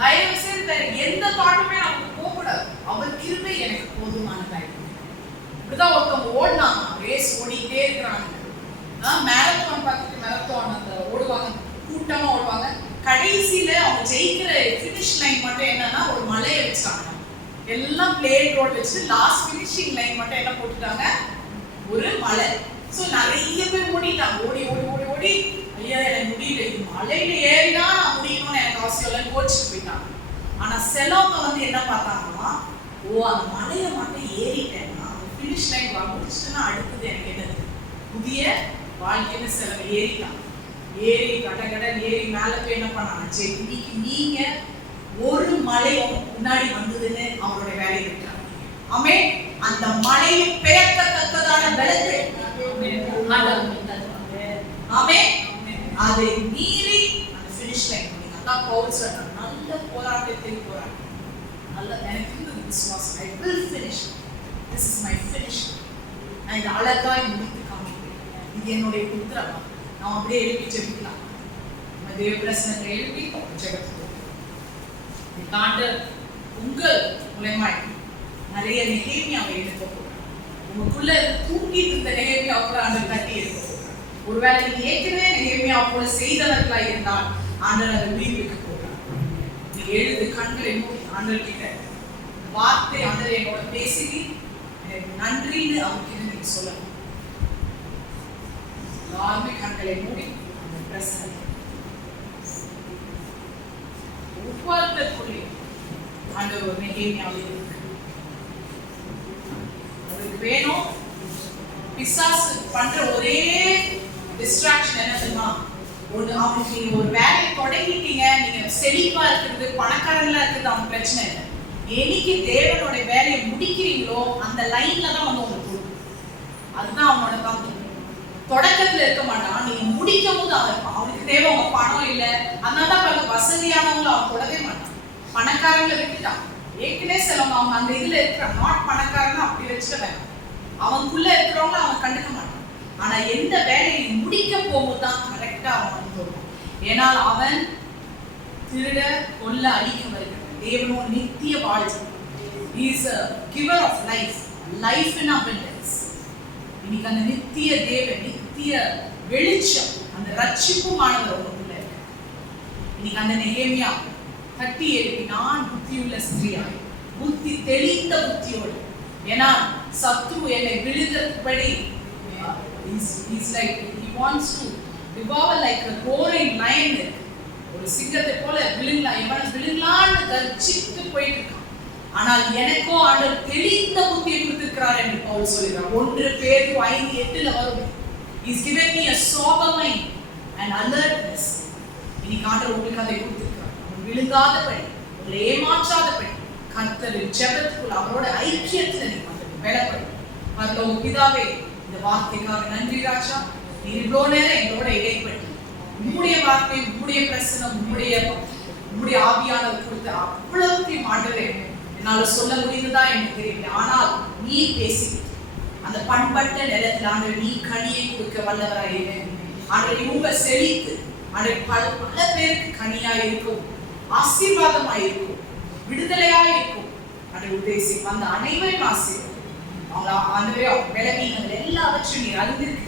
தயவு செய்து வேற எந்த தாட்டுமே நமக்கு போகக்கூடாது. அவர் கிருபை எனக்கு போதுமானதாயிருக்கு. இப்படிதான் ஒருத்தவங்க ஓடினாங்க, ரேஸ் ஓடிட்டே இருக்கிறாங்க. மேரத்தான் பார்த்துட்டு மேரத்தான் அந்த ஓடுவாங்க, கூட்டமா ஓடுவாங்க. கடைசியில அவங்க ஜெயிக்கிற ஃபினிஷ் லைன் மட்டும் என்னன்னா ஒரு மலையை வச்சாங்க. எல்லாம் பிளேட் ரோட் வச்சு லாஸ்ட் ஃபினிஷிங் லைன் மட்டும் என்ன போட்டுட்டாங்க, ஒரு மலை. சோ நிறைய பேர் ஓடிட்டாங்க, ஓடி ஓடி ஓடி ஓடி ஐயா எனக்கு முடியல, இது மலையில ஏறிதான் நான் முடியணும்னு எனக்கு அவசியம் இல்லைன்னு கோச்சிட்டு போயிட்டாங்க. ஆனா சிலவங்க வந்து என்ன பார்த்தாங்கன்னா, ஓ அந்த மலையை மட்டும் ஏறிட்டேன்னா ஃபினிஷ் லைன் முடிச்சுட்டுன்னா அடுத்தது எனக்கு என்னது புதிய வாழ்க்கைன்னு சிலவங்க ஏறிட்டாங்க. ஏறி கடகடன் ஏறி மேல போய் என்ன பண்ணாங்க, சரி இன்னைக்கு நீங்க ஒரு மலை முன்னாடி வந்ததுன்னு அவருடைய வேலையை விட்டாங்க. ஆமே அந்த மலையை பெயர்க்கத்தக்கதான பலத்தை ஆமே அதை மீறி அந்த ஃபினிஷ் லைன் பண்ணி அதான் பவுல் சொல்றார், நல்ல போராட்டத்தை போராடு. நல்ல எனக்கு இருந்தது விசுவாசம், I will finish, this is my finish. நான் இதை அழகாய் முடித்து காமிக்கிறேன். இது என்னுடைய புத்திரமா. நாம் அப்படியே எழுப்பி ஜெபிக்கலாம். நம்ம தேவ பிரசனத்தை எழுப்பி ஜெபத்துக்கு உங்கள் மூலமாய் நிறைய நெகேமியாவை எடுக்க போகிறார். உங்களுக்குள்ள தூங்கிட்டு இருந்த நெகேமியா கூட ஆண்டவர் தட்டி எடுக்க போகிறார். ஒருவேளை நீங்க ஏற்கனவே நெகேமியா போல செய்தவர்களாய் இருந்தால் ஆண்டவர் அதை உயிர்ப்பிக்க போகிறார். நீ எழுது, கண்களை மூடி ஆண்டவர் கிட்ட வார்த்தை, ஆண்டவர் என்னோட பேசி எனக்கு நன்றின்னு அவருக்கு நீங்க சொல்லணும். எல்லாருமே கண்களை மூடி அந்த பிரசனம் ஒவ்வொருத்தருக்குள்ளே ஆண்டவர் ஒரு நெகேமியாவே இருக்கு. அவருக்கு வேணும். பிசாசு பண்ற ஒரே டிஸ்ட்ராக்ஷன் என்ன தெரியுமா? அவனுக்கு நீங்க ஒரு வேலையை தொடங்கிட்டீங்க, நீங்க செழிப்பா இருக்கிறது, பணக்காரங்களா இருக்கிறது அவன் பிரச்சனை இல்லை. என்னைக்கு தேவனோட வேலையை முடிக்கிறீங்களோ அந்த லைன்ல தான் வந்து உங்களுக்கு கொடுக்கும். அதுதான் அவனோட தான். தொடக்கத்துல இருக்க மாட்டான், நீங்க முடிக்கும் போது அவன் இருப்பான். அவனுக்கு தேவை உங்க பணம் இல்லை, அதனாலதான் பாருங்க வசதியானவங்களும் அவன் தொடவே மாட்டான். பணக்காரங்களை விட்டுட்டான். ஏற்கனவே சிலவங்க அவங்க அந்த இதுல இருக்கிறான், நாட் பணக்காரன்னு அப்படி வச்சுட்டு வேணும். அவனுக்குள்ள இருக்கிறவங்க அவன் கண்டுக்க மாட்டான். ஆனா எந்த வேலையை முடிக்க போகும்போது தான் கரெக்டா அவன் வந்து சொல்லுவான். ஏனால் அவன் திருட கொல்ல அழிக்க வருகிறான். தேவனோ நித்திய வாழ்க்கை. He is a giver of life, life in abundance. இன்னைக்கு அந்த நித்திய தேவன், நித்திய வெளிச்சம், அந்த ரட்சிப்புமானவர் உங்களுக்குள்ள இருக்கு. இன்னைக்கு அந்த நெகேமியா தட்டி எழுப்பி, நான் புத்தியுள்ள ஸ்திரீயாய், புத்தி தெளிந்த புத்தியோடு, ஏன்னா சத்ரு என்னை விழுதபடி he's like he wants to devour like a roaring lion. ஒரு சிங்கத்தை போல விழுங்கலான்னு கர்ஜித்து போயிட்டு இருக்கான். ஆனால் எனக்கோ ஆண்டவர் தெளிந்த புத்தியை கொடுத்திருக்கிறார் என்று பவுல் சொல்கிறார். 1 பேதுரு 5:8 வரும். He's given me a sober mind and alertness. இன்னைக்கு ஆண்டவர் உங்களுக்கு அதை கொடுத்திருக்கிறார். விழுங்காதபடி, உங்களை ஏமாற்றாதபடி, கர்த்தரின் ஜெபத்துக்குள் அவரோட ஐக்கியத்தில் நீங்க பலப்படும். பரலோக பிதாவே, இந்த வார்த்தைக்காக நன்றி ராஜா. நீர் இவ்வளோ நேரம் எங்களோட இடைப்பட்டு உம்முடைய வார்த்தை, உம்முடைய பிரசனம், உம்முடைய ஆவியானவர் கொடுத்த அவ்வளவுத்தையும் ஆண்டவரே என்னால சொல்ல முடிந்ததா எனக்கு தெரியல. ஆனால் நீ பேசி அந்த பண்பட்ட நிலத்தில் ஆண்டவர் நீ கனியை கொடுக்க வல்லவராயிரு. ஆண்டவர் இவங்க செழித்து ஆண்டவர் பல பேருக்கு கனியா இருக்கும், ஆசீர்வாதமாயிருக்கும், விடுதலையாயிருக்கும். ஆண்டவர் உதேசி அந்த அனைவரும் ஆசீர்வாதம். அவங்க ஆண்டவரே அவங்க விளங்கினது எல்லாவற்றையும் நீ அறிந்திருக்கு.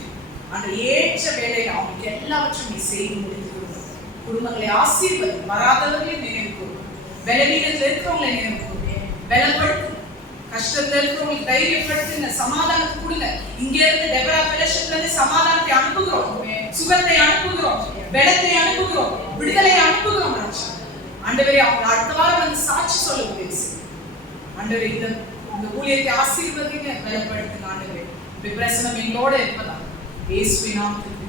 அந்த ஏற்ற வேலையில அவங்களுக்கு எல்லாவற்றையும் நீ செய்து முடிந்து கொடுக்கும். குடும்பங்களை ஆசீர்வதி, வராதவர்களை நினைவு கொடுக்கும், பலவீனத்துல இருக்கிறவங்களை நினைவு கொடுக்கும், பலப்படுத்து, கஷ்டத்துல இருக்கிறவங்களுக்கு தைரியப்படுத்துங்க, சமாதானத்தை கொடுங்க. இங்க இருந்து டெபரா ஃபெலோஷிப்ல இருந்து சமாதானத்தை அனுப்புகிறோம், சுகத்தை அனுப்புகிறோம், பலத்தை அனுப்புகிறோம், விடுதலை அனுப்புகிறோம். ஆண்டவரே அவங்க அடுத்த வாரம் வந்து சாட்சி சொல்ல உதவி செய்யும். ஆண்டவரே இந்த ஊழியத்தை ஆசீர்வதிங்க, பலப்படுத்துங்க. ஆண்டவரே பிரசனம் எங்களோட இருப்பதா இயேசுவின் நாமத்தில்